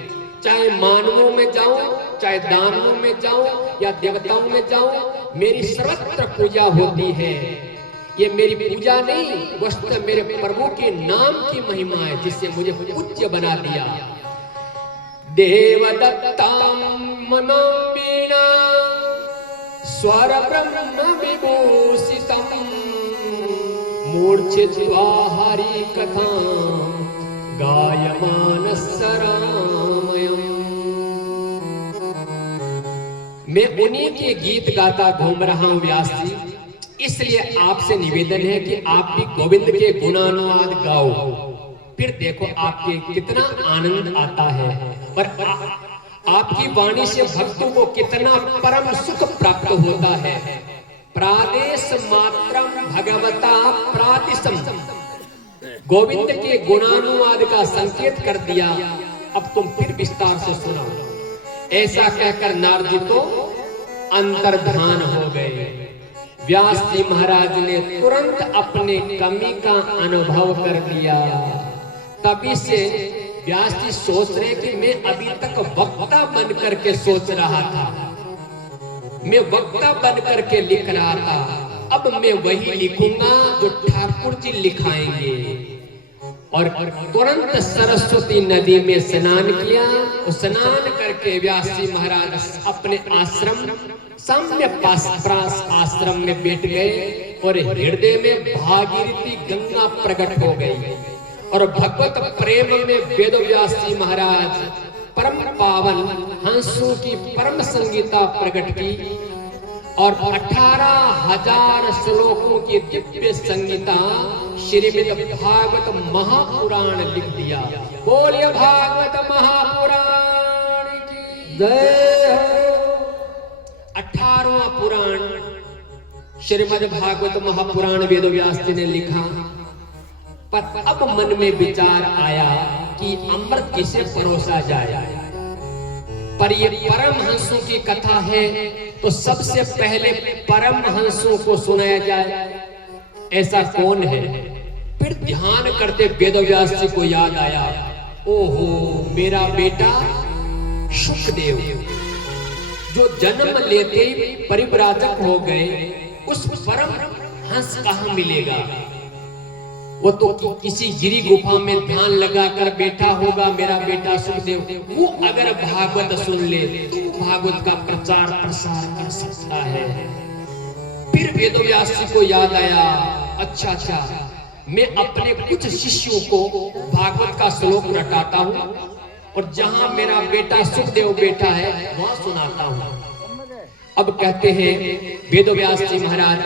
चाहे मानवों में जाऊं, चाहे दानवों में जाऊं या देवताओं में जाऊं, मेरी सर्वत्र पूजा होती है। ये मेरी पूजा नहीं, वस्तुतः मेरे प्रभु के नाम की महिमा है जिससे मुझे पूज्य बना दिया। देवदत्तां मनो वीणा स्वर ब्रह्म विभूषितं मूर्छित्वा हरि कथा गायमानस्य रामयम्। मैं उन्हीं के गीत गाता घूम रहा हूँ व्यास जी, इसलिए आपसे निवेदन है कि आप भी गोविंद के गुणानुवाद गाओ, फिर देखो आपके कितना आनंद आता है और आपकी वाणी से भक्तों को कितना परम सुख प्राप्त होता है। प्रादेश मात्रम भगवता प्रातिशम, गोविंद के गुणानुवाद का संकेत कर दिया। अब तुम फिर विस्तार से सुनो। ऐसा कहकर नारद जी तो अंतर्धान हो गए। व्यास जी महाराज ने तुरंत अपने कमी का अनुभव कर लिया। तभी से व्यास जी सोच रहे कि मैं अभी तक वक्ता बन करके सोच रहा था, मैं वक्ता बन करके लिख रहा था, अब मैं वही लिखूंगा जो ठाकुर जी लिखाएंगे। और तुरंत सरस्वती नदी में स्नान किया। स्नान करके व्यास जी महाराज अपने आश्रम साम्य पास आश्रम में बैठ गए और हृदय में भागीरथी गंगा प्रकट हो गई। और भगवत प्रेम में वेद व्यास जी महाराज परम पावन हंसों की परम संगीता प्रकट की और 18,000 श्लोकों की दिव्य संगीता श्रीमद् भागवत महापुराण लिख दिया। बोलिए भागवत महापुराण की जय हो। 18वां पुराण श्रीमद् भागवत महापुराण वेद व्यास जी ने लिखा। पर अब मन में विचार आया कि अमृत किसे परोसा जाए। पर ये परमहंसों की कथा है तो सबसे पहले परमहंसों को सुनाया जाए। ऐसा कौन है? फिर ध्यान करते वेदव्यास जी को याद आया, ओहो मेरा बेटा शुकदेव जो जन्म लेते ही परिव्राजक हो गए, उस परम हंस कहां मिलेगा? वो तो किसी गिरी गुफा में ध्यान लगाकर बैठा होगा मेरा बेटा सुखदेव। वो अगर भागवत सुन ले तो भागवत का प्रचार प्रसार कर सकता है। फिर वेदव्यास जी को याद आया, अच्छा मैं अपने कुछ शिष्यों को भागवत का श्लोक रटाता हूँ और जहां मेरा बेटा सुखदेव बैठा है वहां सुनाता हूँ। अब कहते हैं वेदव्यास जी महाराज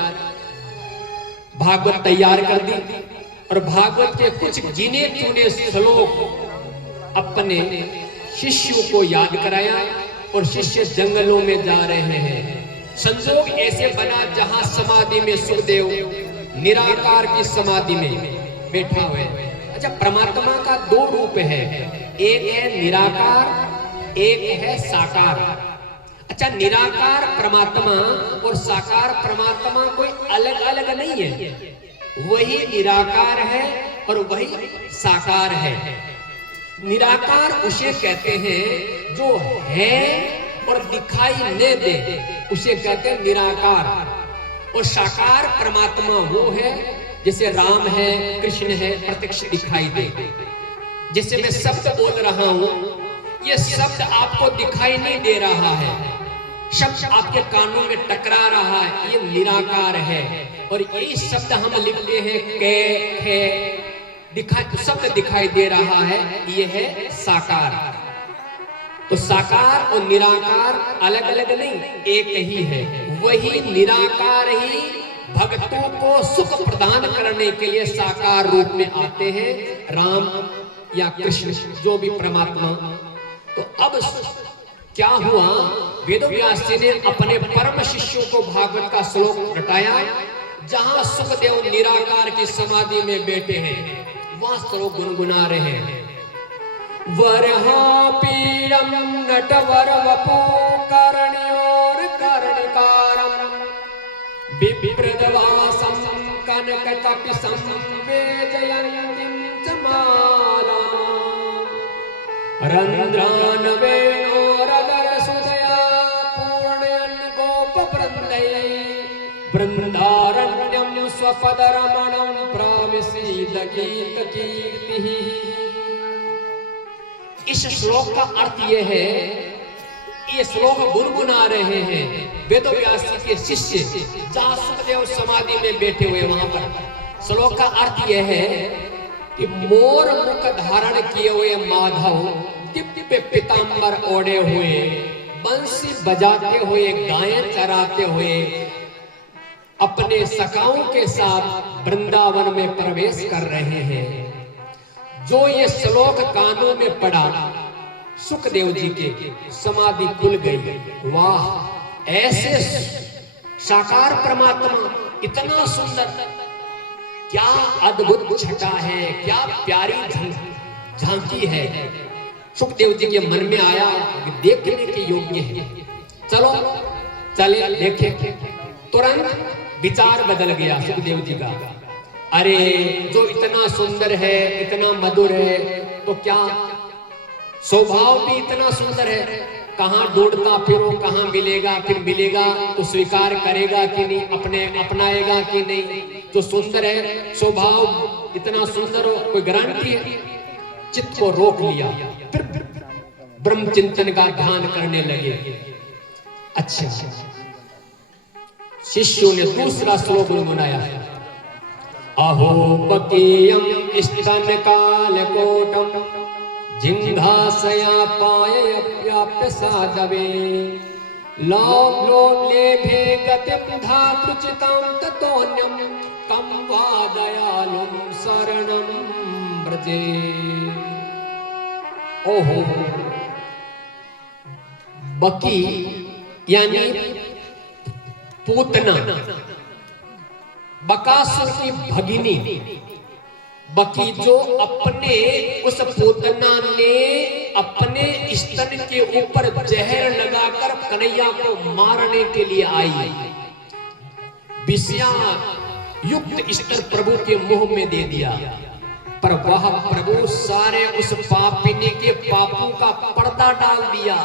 भागवत तैयार कर दी और भागवत के कुछ गिने चुने श्लोक अपने शिष्यों को याद कराया और शिष्य जंगलों में जा रहे हैं। संजोग ऐसे बना जहां समाधि में सुखदेव निराकार की समाधि में बैठा हुए। अच्छा, परमात्मा का दो रूप है, एक है निराकार, एक है साकार। अच्छा, निराकार परमात्मा और साकार परमात्मा कोई अलग अलग नहीं है, वही निराकार है और वही साकार है। निराकार उसे कहते हैं जो है और दिखाई न दे, उसे कहते हैं निराकार। और साकार परमात्मा वो है जैसे राम है, कृष्ण है, प्रत्यक्ष दिखाई दे। जैसे मैं शब्द बोल रहा हूं, ये शब्द आपको दिखाई नहीं दे रहा है, शब्द आपके कानों में टकरा रहा है, ये निराकार है। और यही शब्द हम लिखते हैं दिखाई, शब्द दिखाई दे रहा है, ये है साकार। तो साकार और निराकार अलग अलग नहीं, एक ही है। वही निराकार ही भक्तों को सुख प्रदान करने के लिए साकार रूप में आते हैं, राम या कृष्ण जो भी परमात्मा। तो अब क्या हुआ, वेदव्यास जी ने अपने परम शिष्यों को भागवत का श्लोक रटाया। जहां सुखदेव निराकार की समाधि में बैठे हैं वहां श्लोक गुनगुना रहे हैं। वरहा पीड़म नटवर वपो कर्ण्योर कर्णकारम विप्रदवासम कनक कपिसम वेजयन्तीं च माला रंध्रान वेणोरदर सुदया पूर्णयन् गोपवृन्दै वृंदारण्यं स्वपदरमणं प्राविसीद गीत कीर्तिः। इस श्लोक का अर्थ यह है, ये श्लोक गुनगुना रहे हैं वेदव्यास जी के शिष्य जहां सुखदेव समाधि में बैठे हुए वहां पर। श्लोक का अर्थ यह है कि मोर मुख धारण किए हुए माधव दिव्य पीतांबर ओढ़े हुए बंसी बजाते हुए गायें चराते हुए अपने सखाओं के साथ वृंदावन में प्रवेश कर रहे हैं। जो ये श्लोक कानों में पड़ा, सुखदेव जी के समाधि खुल गई। वाह, ऐसे साकार परमात्मा इतना सुंदर, क्या अद्भुत छटा है, क्या प्यारी झांकी है। सुखदेव जी के मन में आया देखने के योग्य है, चलो चले देखे। तुरंत विचार बदल गया सुखदेव जी का। अरे जो इतना सुंदर है, इतना मधुर है, तो क्या स्वभाव भी इतना सुंदर है, कहां ढूंढता फिरो, कहां मिलेगा, फिर मिलेगा तो स्वीकार करेगा कि नहीं, अपने अपनाएगा कि नहीं। जो सुंदर है, स्वभाव इतना सुंदर हो, कोई गारंटी है। चित्त को रोक लिया, फिर ब्रह्म चिंतन का ध्यान करने लगे। अच्छा, शिष्यों ने दूसरा श्लोक गुनगुनाया। अहो बकीयम स्तन काल कोटम जिंघासया पायप्याप्य साधवे लोम लोम लेभे गतिम धातृचितां ततोन्यम कम वा दयालुम शरणं ब्रजे। ओहो, बकी यानी पूतना, बकासुर की भगिनी बकी, जो अपने उस पूतना ने अपने स्तन के ऊपर जहर लगाकर कन्हैया को मारने के लिए आई। विषया युक्त स्तर प्रभु के मुंह में दे दिया, पर वह प्रभु सारे उस पापिनी के पापों का पर्दा डाल दिया।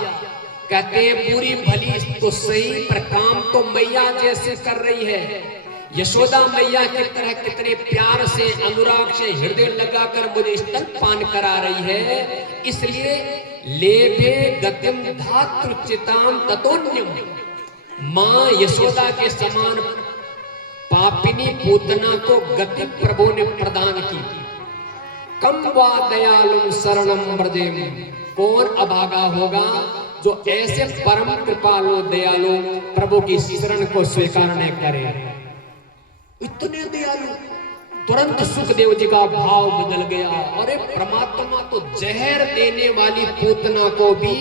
कहते हैं बुरी भली तो सही, पर काम तो मैया जैसे कर रही है। यशोदा मैया की तरह कितने प्यार से, अनुराग से हृदय लगाकर मुझे स्तनपान करा रही है। इसलिए लेभे गतिम धातृचिताम ततोन्यम, मां यशोदा के समान पापिनी पूतना को गति प्रभु ने प्रदान की। कम वा दयालुम शरणम ब्रजेम, कौन अभागा होगा जो ऐसे परम कृपालु दयालु प्रभु की शरण को स्वीकार न करे। इतने दयालु, तुरंत सुखदेव जी का भाव बदल गया। अरे परमात्मा तो जहर देने वाली पूतना को भी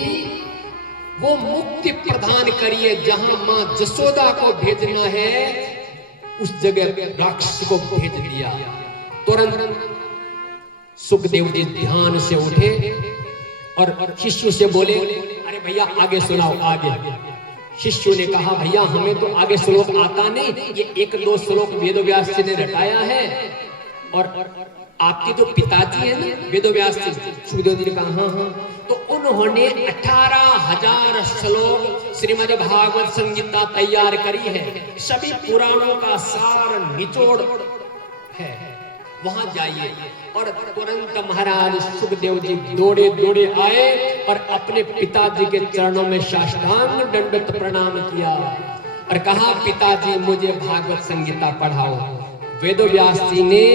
वो मुक्ति प्रदान करिए, जहां मां जसोदा को भेजना है उस जगह राक्षस को भेज दिया। तुरंत सुखदेव जी ध्यान से उठे और शिष्य से बोले, अरे भैया आगे सुनाओ आगे। शिष्यों ने कहा, भैया हमें तो आगे श्लोक आता नहीं, ये एक दो श्लोक वेदव्यास जी ने रटाया है। और आपके जो पिताजी है ना वेदव्यास जी, सुखदेव जी ने कहा हाँ हाँ, तो उन्होंने 18,000 श्लोक श्रीमद् भागवत संगीता तैयार करी है। सभी पुराणों का सार निचोड़ है, वहां जाइए। और तुरंत महाराज सुखदेव जी दौड़े दौड़े आए और अपने पिताजी के चरणों में साष्टांग दंडवत प्रणाम किया और कहा, पिताजी मुझे भागवत संगीता पढ़ाओ। वेदव्यास जी ने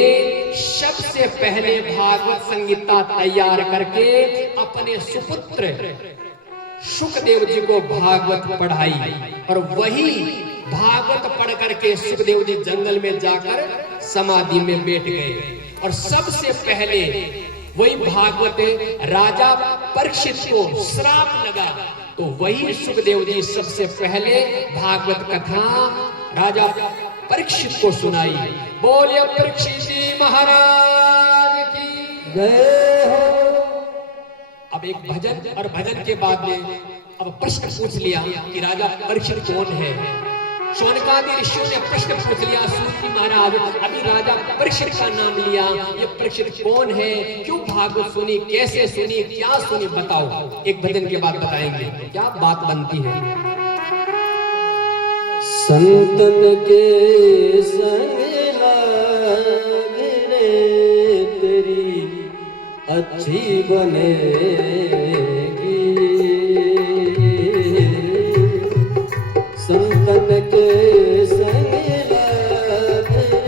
सबसे पहले भागवत संगीता तैयार करके अपने सुपुत्र सुखदेव जी को भागवत पढ़ाई। और वही भागवत पढ़ करके सुखदेव जी जंगल में जाकर समाधि में बैठ गए। और सबसे पहले वही भागवत राजा परीक्षित को श्राप लगा, तो वही सुखदेव जी सबसे पहले भागवत कथा राजा परीक्षित को सुनाई। बोलिए परीक्षित जी महाराज की जय हो। अब एक भजन, और भजन के बाद में अब प्रश्न पूछ लिया कि राजा परीक्षित कौन है। शौनकादि ऋषियों ने प्रश्न पूछ लिया, सूत महाराज अभी राजा परीक्षित का नाम लिया, ये परीक्षित कौन है, क्यों भागवत सुनी, कैसे सुनी, क्या सुनी, बताओ। एक भजन के बाद बताएंगे क्या बात बनती है। संतन के संग लागने तेरी अच्छी बनेगी, संतन के संग लागने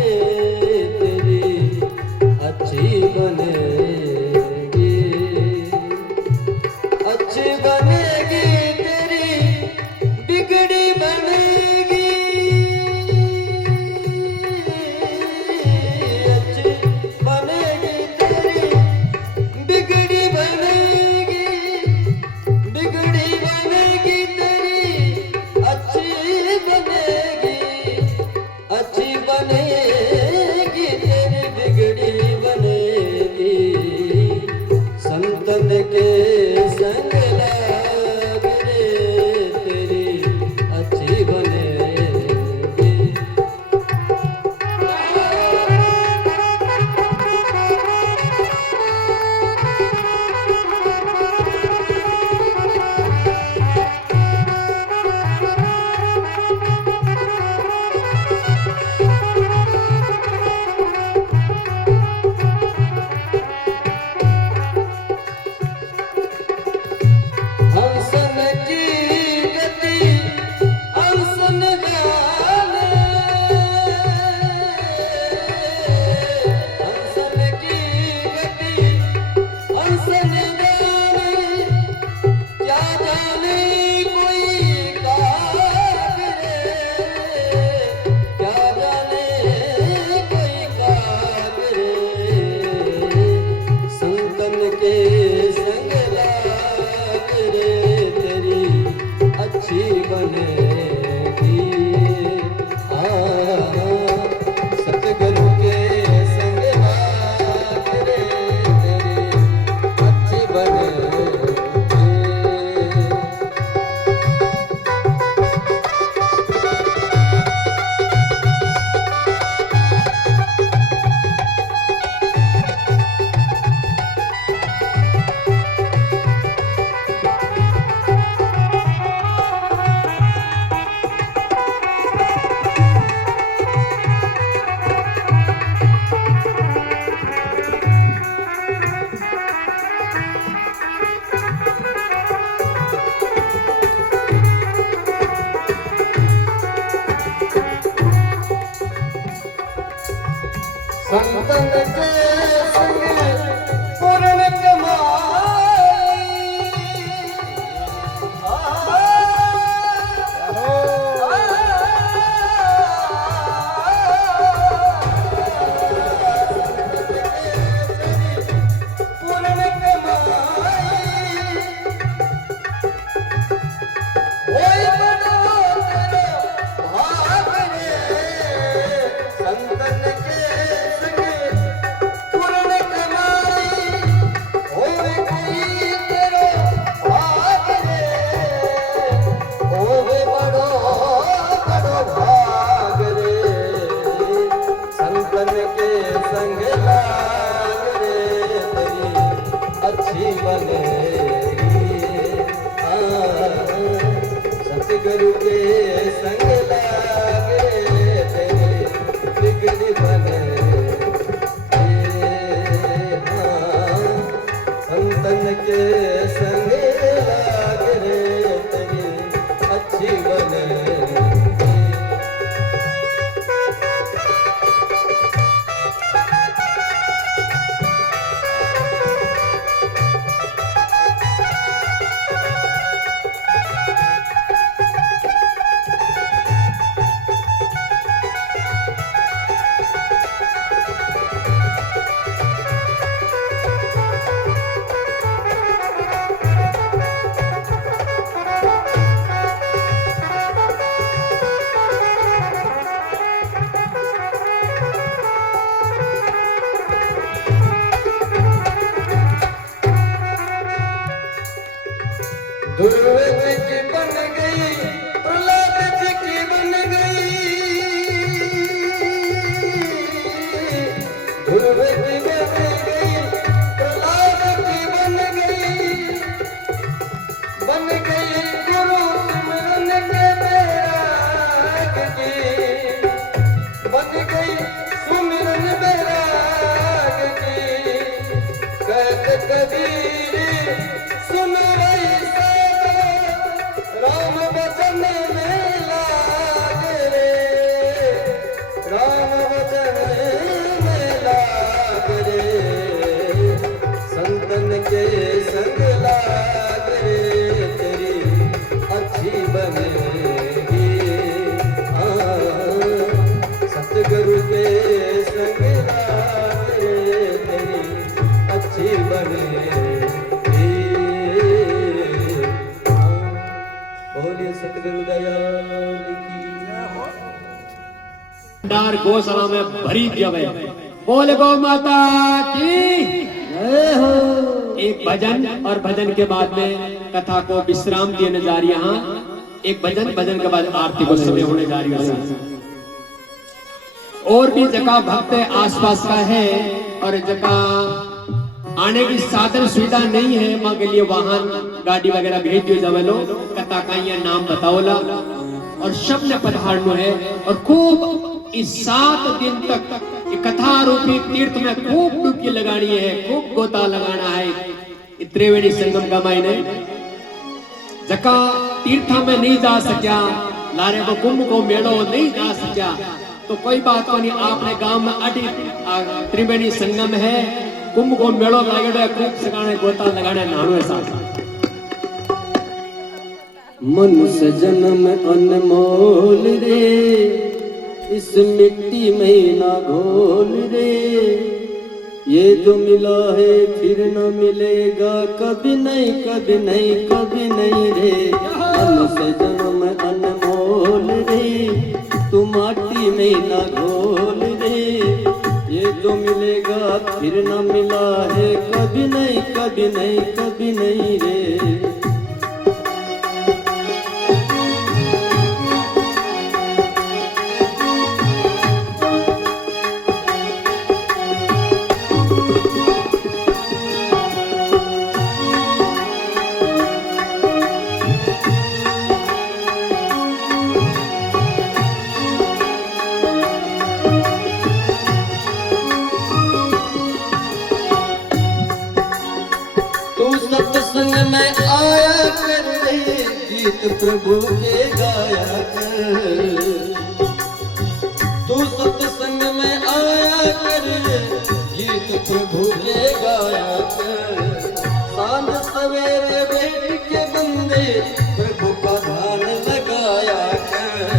तेरी अच्छी बनेगी, अच्छी बनेगी तेरी बिगड़ी बनेगी, अच्छी बनेगी तेरी बिगड़ी बनेगी, के संग पूर्ण कमाई। पूर्ण कमाई ओए बनो तेरो भाग रे संतन के संग पूर्ण कमाई होवे कोई तेरो भाग रे होवे बड़ो बड़ो भाग रे संतन के संग लाग रे तेरी अच्छी बनेगी। सतगुरु के संग लागे तेरे बिगड़ी बने। संतन के संग लागे रे तेरी अच्छी बने। दुर्ग की बन गई प्रहलाद जी की बन गई। दुर्ग की बन गई प्रहलाद की बन गई। बन गई गुरु सिमरन के बैराग की। बन गई सुमिरन बैराग की। कहत कबीर सुन रही राम वचन में लाग रे। राम वचन में लाग रे संतन के संग लाग रे तेरी अच्छी बनेगी। सतगुरु के संग लाग रे तेरी अच्छी बनेगी। बोलिए सतगुरु दयाल की भंडार गौशाला में भरी जवे। बोले गौ माता की जय हो। एक भजन और भजन के बाद में कथा को विश्राम दिए जा रही। यहाँ एक भजन, भजन के बाद आरती को समय होने जा रही है। और भी जगह भक्त आसपास का है और जगह आने की साधन सुविधा नहीं है, मां के लिए वाहन गाड़ी वगैरह भेज दिए जावे लो। कथा का ये नाम बताओला और सब ने पधारनो है और खूब इस 7 दिन तक कथा रूपी तीर्थ में खूब डुबकी लगानी है, खूब गोता लगाना है। त्रिवेणी संगम का मायने जका तीर्थ में नहीं जा सका, लारे को कुंभ को मेड़ो नहीं जा सका, तो कोई बात नहीं। आपने गांव में अड़ी त्रिवेणी संगम है, कुंभ को मेड़ो लगेड़े, खूब सगाने गोता लगाने नानो है साथ। मनुष्य जन्म अनमोल रे, इस मिट्टी में ना घोल रे। ये जो मिला है फिर न मिलेगा, कभी नहीं कभी नहीं कभी नहीं रे। मनुष्य जन्म अनमोल रे, तू माटी में ना घोल रे। ये जो मिलेगा फिर न मिला है, कभी नहीं कभी नहीं कभी नहीं रे। सत्संग में आया कर रे, गीत प्रभु के गाया कर। तू सत्संग में आया कर रे, गीत प्रभु के गाया कर। सांझ सवेरे बैठ के बंदे प्रभु का ध्यान लगाया कर।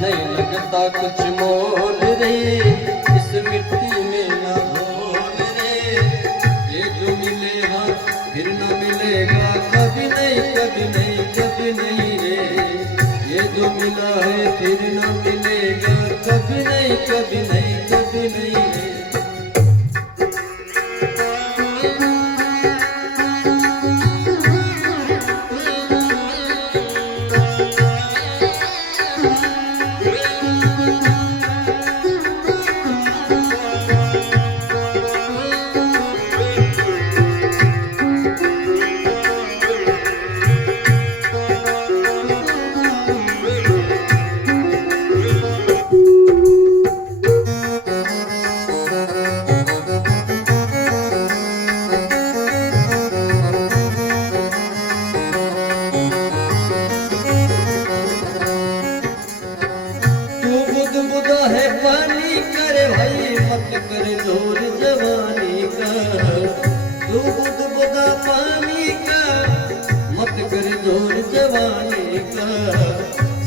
नहीं लगता कुछ मोल रे इस मिट्टी में ना घोल रे। ये जो मिलेगा फिर न मिलेगा कभी नहीं कभी नहीं कभी नहीं रे। ये जो मिला है फिर न मिलेगा कभी नहीं कभी नहीं कभी नहीं रे।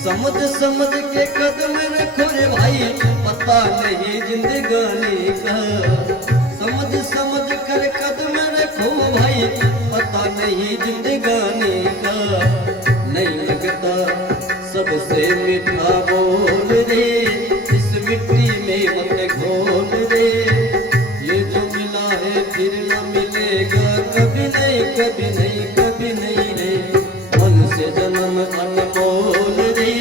समझ समझ के कदम रखो रे भाई पता नहीं जिंदगानी का। समझ समझ कर कदम रखो भाई पता नहीं जिंदगानी का। नहीं लगता सबसे मीठा बोल रे इस मिट्टी में मत घोल रे। ये जो मिला है फिर न मिलेगा कभी नहीं कभी नहीं कभी नहीं रे। मन से जन्म अनमोल रे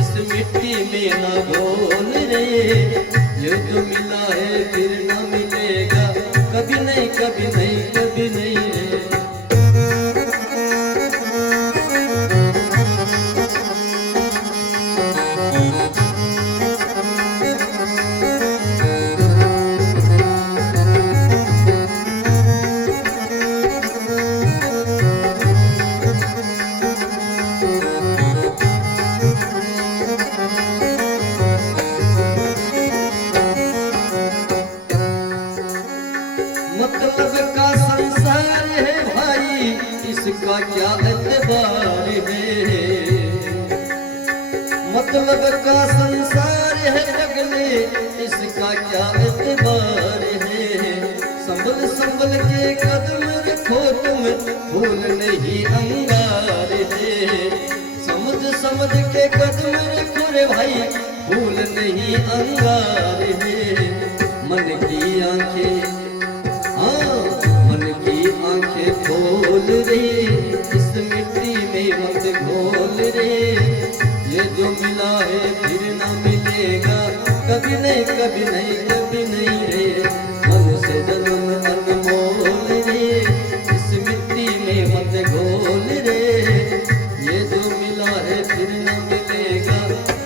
इस मिट्टी में ना घोल रे। ये जो मिला है फिर न मिलेगा कभी नहीं कभी नहीं कभी नहीं रे। मतलब का संसार है भाई इसका क्या एतबार है। मतलब का संसार है अगले इसका क्या एतबार है। संभल संभल के कदम रखो तुम भूल नहीं अंगार है। समझ समझ के कदम रखो रे भाई भूल नहीं अंगार है। मन की आंखें मन की आंखें खोल रे इस मिट्टी में मत घोल रे। ये जो मिला है फिर न मिलेगा कभी नहीं कभी नहीं कभी नहीं रे। मन से जन्म अनमोल रे इस मिट्टी में मत घोल रे। ये जो मिला है फिर न मिलेगा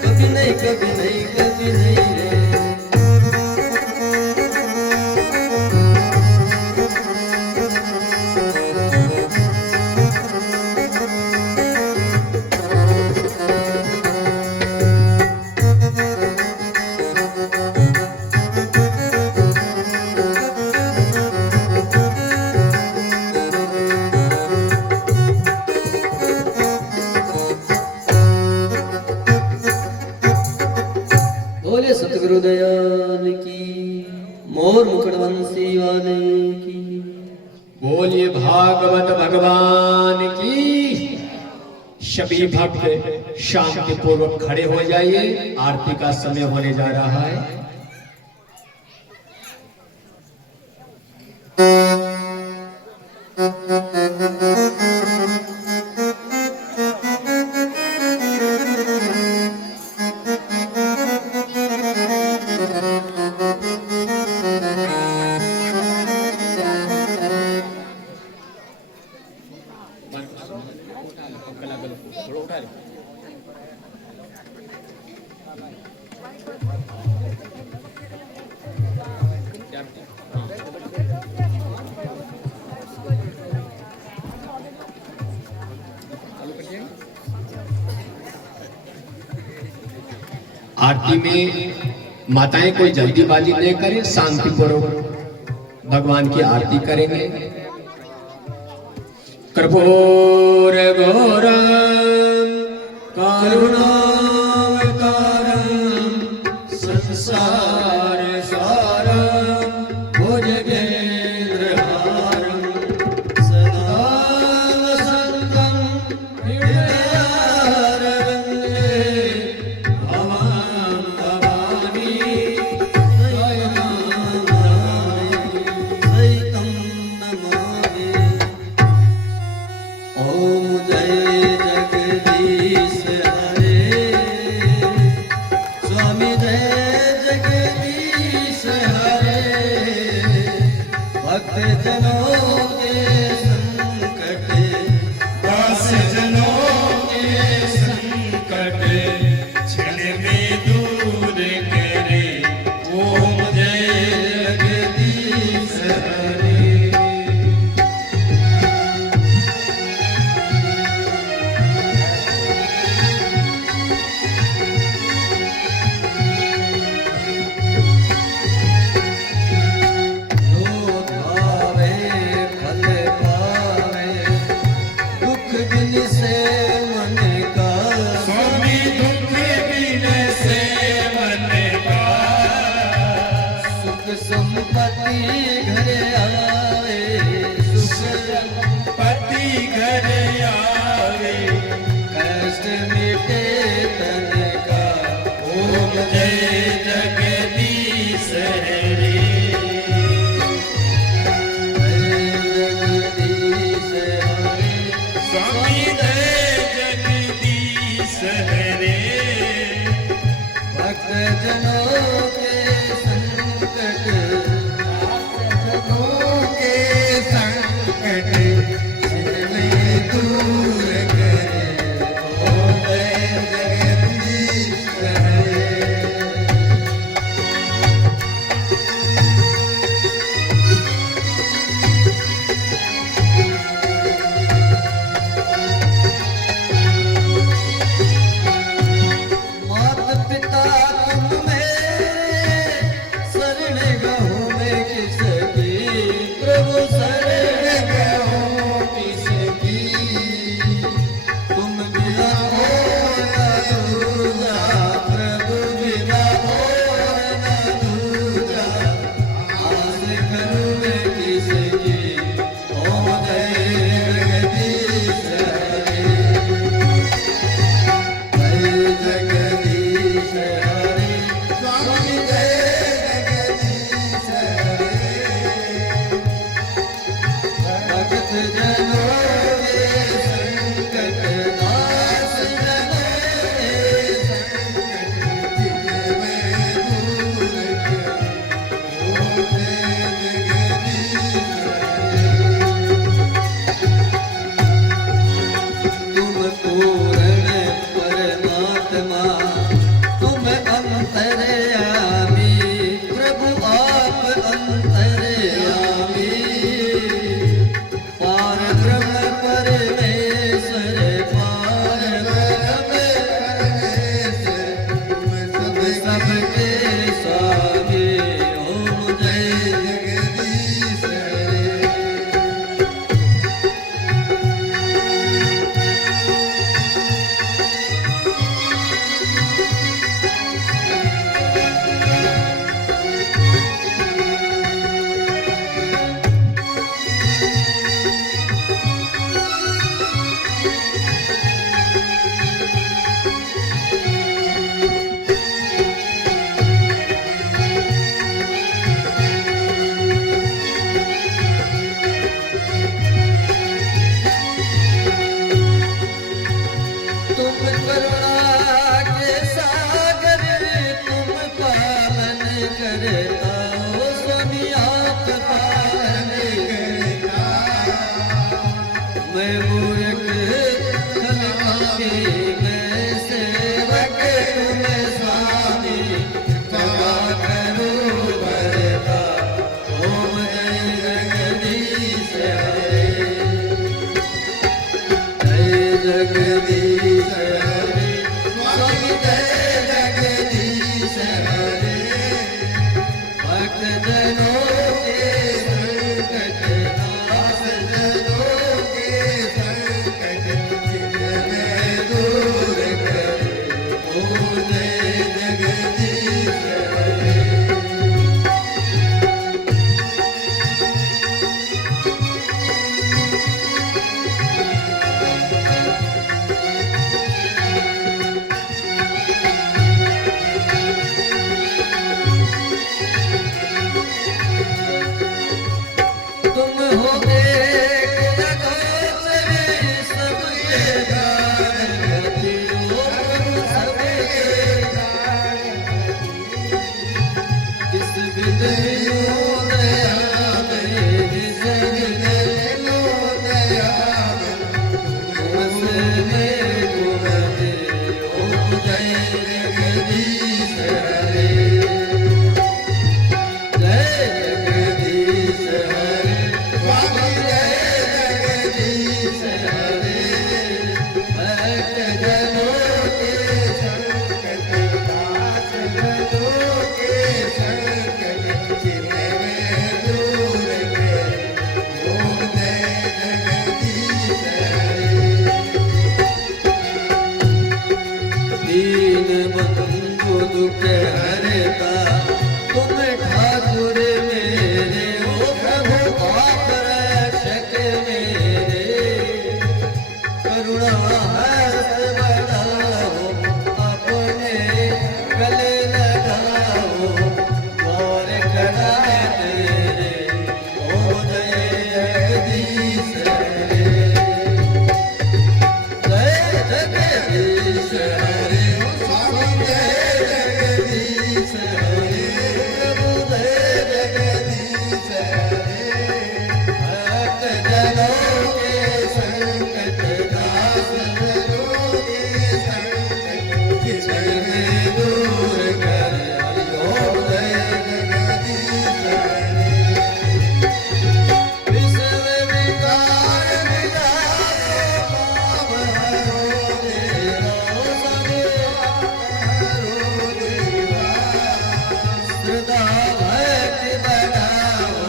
कभी नहीं कभी नहीं कभी नहीं रे। बोले सतगुरु दयाल की मोर मुकुटवंशी वाले की। बोलिए भागवत भगवान की। सभी भक्त शांति पूर्वक खड़े हो जाइए, आरती का समय होने जा रहा है। आरती में माताएं कोई जल्दीबाजी नहीं करें, शांतिपूर्वक भगवान की आरती करेंगे। कर्पूर गौरम करुणावतारम संसार सारम भुजगेन्द्रहारम सदा वसन्तं हृदयारविन्दे भवां भवानी सहितं नमामि। ओम जय जगदीश हरे स्वामी जय जगदीश हरे भक्त जनों के संकट दास जनों के संकट क्षण में दूर करे। ओम जय जगदीश हरे। जो भावे फल दुख हरता तुम ठाकुर मेरे हो प्रभु आप रक्षक मेरे करुणा हस्त बढ़ाओ अपने गले लगाओ और खड़ा तेरे ओ जय जगदीश हरे जय जगदीश हरे ओ स्वामी जय जगदीश हरे प्रभु जय जगदीश हरे भक्त जनों के संकट दास जनों के संकट क्षण में दूर कर हरिओम जय जगदीश हरे विश्व विकार विदातो पाप हरो देवा हरो देवा सदा भक्ति बढ़ाओ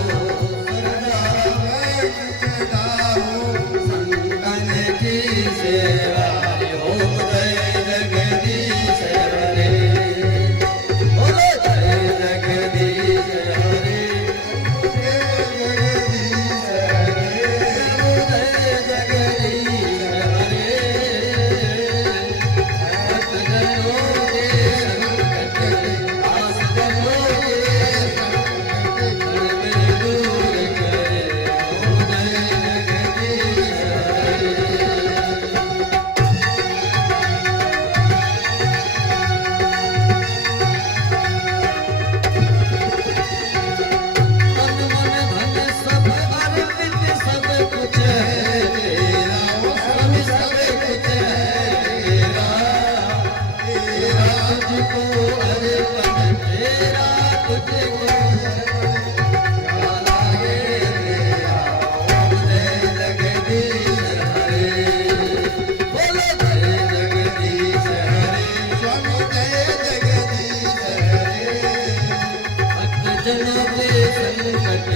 सदा भक्ति बढ़ाओ संतन की सेवा हरिओम जय जगदीश हरे बोलो जय जगदीश हरे जनों के संकट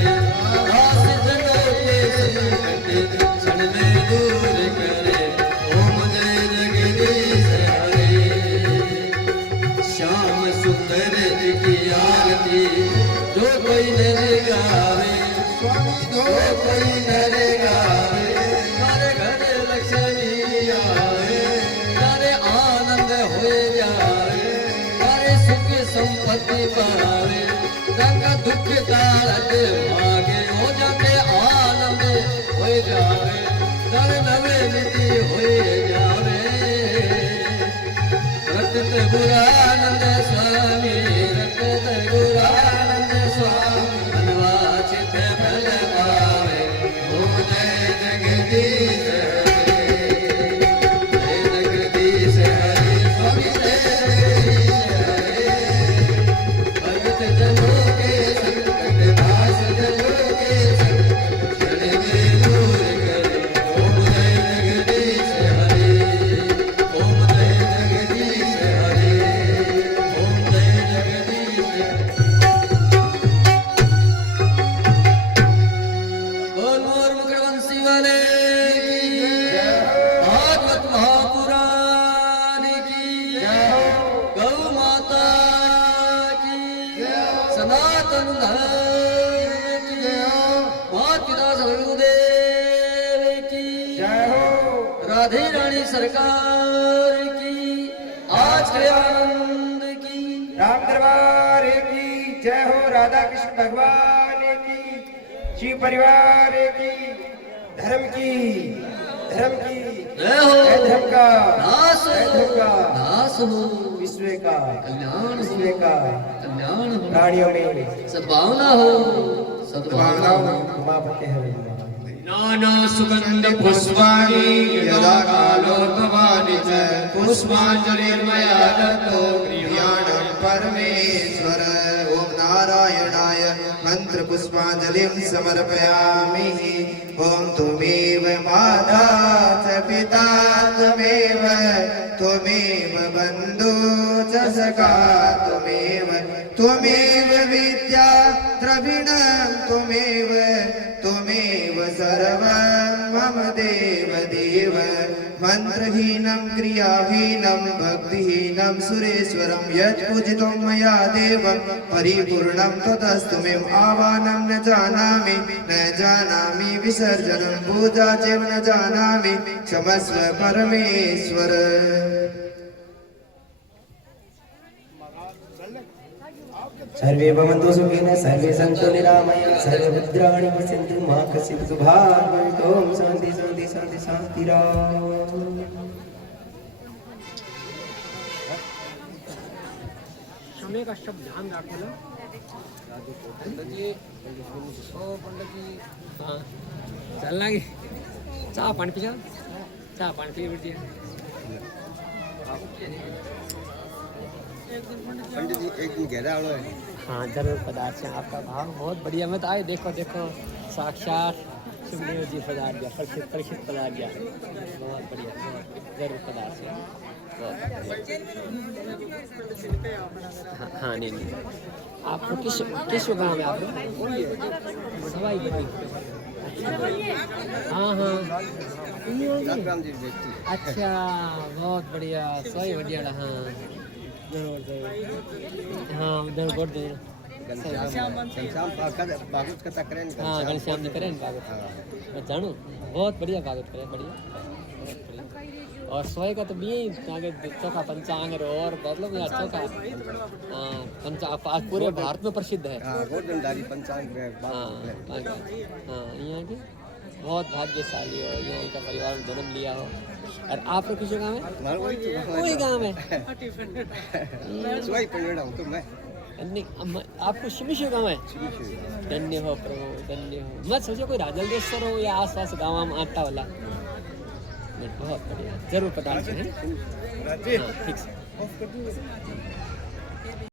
दास जनों के संकट क्षण में दूर करे ओम जय जगदीश हरे श्याम सुंदर जी की आरती जो कोई नर गावे स्वामी जो कोई नर गावे हमारे घर लक्ष्मी आवे हमारे आनंद हो जाए हमारे सुख संपत्ति पावे गंगा दुख दारद भागे हो जाते आनंद हो जावे दर नवे नीति हो जावे रटत गुरानंद स्वामी रटत गुरानंद स्वामी मनवाचित फल पावे हो जय जगदीश हरे जय जगदीश हरे स्वामी जय जगदीश हरे भगत जनों के संकट दास जनों के संकट क्षण में दूर करे ओम जय जगदीश हरे ओम जय जगदीश हरे ओम जय जगदीश बोल मोर मुकुटवंशी वाले की भागवत महापुराण की गौ माता की सनातन धर्म की मात पिता गुरुदेव की राधे रानी सरकार की आज के आनंद की राम दरबार की जय हो। राधा कृष्ण भगवान की शिव परिवार की धर्म की जय हो जय धर्म का दास जय धर्म का दास हो विश्व का कल्याण विश्व हो का कल्याण हो प्राणियों में सद्भावना हो सद्भावना हो उमापति हरे नाना सुगंध पुष्पाणि यदा कालोद्भवानि च पुष्पाञ्जलिर्मया दत्तो गृह्णामि परमेश्वर ओम नारायणाय मंत्र पुष्पांजलिं समर्पयामि ओम त्वमेव माता च पिता त्वमेव बन्धु च सखा त्वमेव विद्या द्रविणं त्वमेव सर्वं मम वामदेव देव मन्त्रहीनं क्रियाहीनं भक्तिहीनं सुरेश्वरं यत्पूजितं मया देव परिपूर्णं ततस्तु मे आवाहनं न जानामि विसर्जनं पूजा चैव न जानामि क्षमस्व परमेश्वर। सर्वे भवन्तु सुखिनः सर्वे सन्तु निरामयाः सर्वे भद्राणि पश्यन्तु मा कश्चित् दुःखभाग् भवेत्। ओम शान्ति शान्ति शान्ति शान्तिराम। समय का शब्द ध्यान रखो ना। पंडित जी, हाँ चल लगे चाह पानी पी चाह पानी पी बेटी। पंडित जी एक दिन गहरा है। हाँ जरूर पदार्थ है, आपका भाव बहुत बढ़िया। मत आए देखो देखो साक्षात सुखदेव जी पधार गया, परीक्षित पधार गया। बहुत बढ़िया, जरूर पदार्थ है। हाँ नहीं नहीं, आपको किस गाँव में आप सवाई बड़ी? हाँ हाँ अच्छा बहुत बढ़िया, सही बढ़िया। हाँ जरूर जरूर, हाँ जरूर बहुत जरूर। हाँ घनश्याम ने करें कागज, मैं जानू बहुत बढ़िया कागज करें, बढ़िया बहुत बढ़िया। और सोए का तो भी आगे चौका पंचांग और मतलब यार चौका, हाँ पंचांग पूरे भारत में प्रसिद्ध है। हाँ पंचांग हाँ यहाँ की बहुत भाग्यशाली हो, यहाँ का परिवार में जन्म लिया हो। और आप लोग किसी गाँव है? वही गाँव है। तो मैं आपको शिमिशो गाँव है? धन्य हो प्रभु, धन्य हो। मत सोचो कोई राजलदेश्वर हो या आसपास गाँव में आता वाला। बहुत बढ़िया, जरूर पधार है। हाँ ठीक है।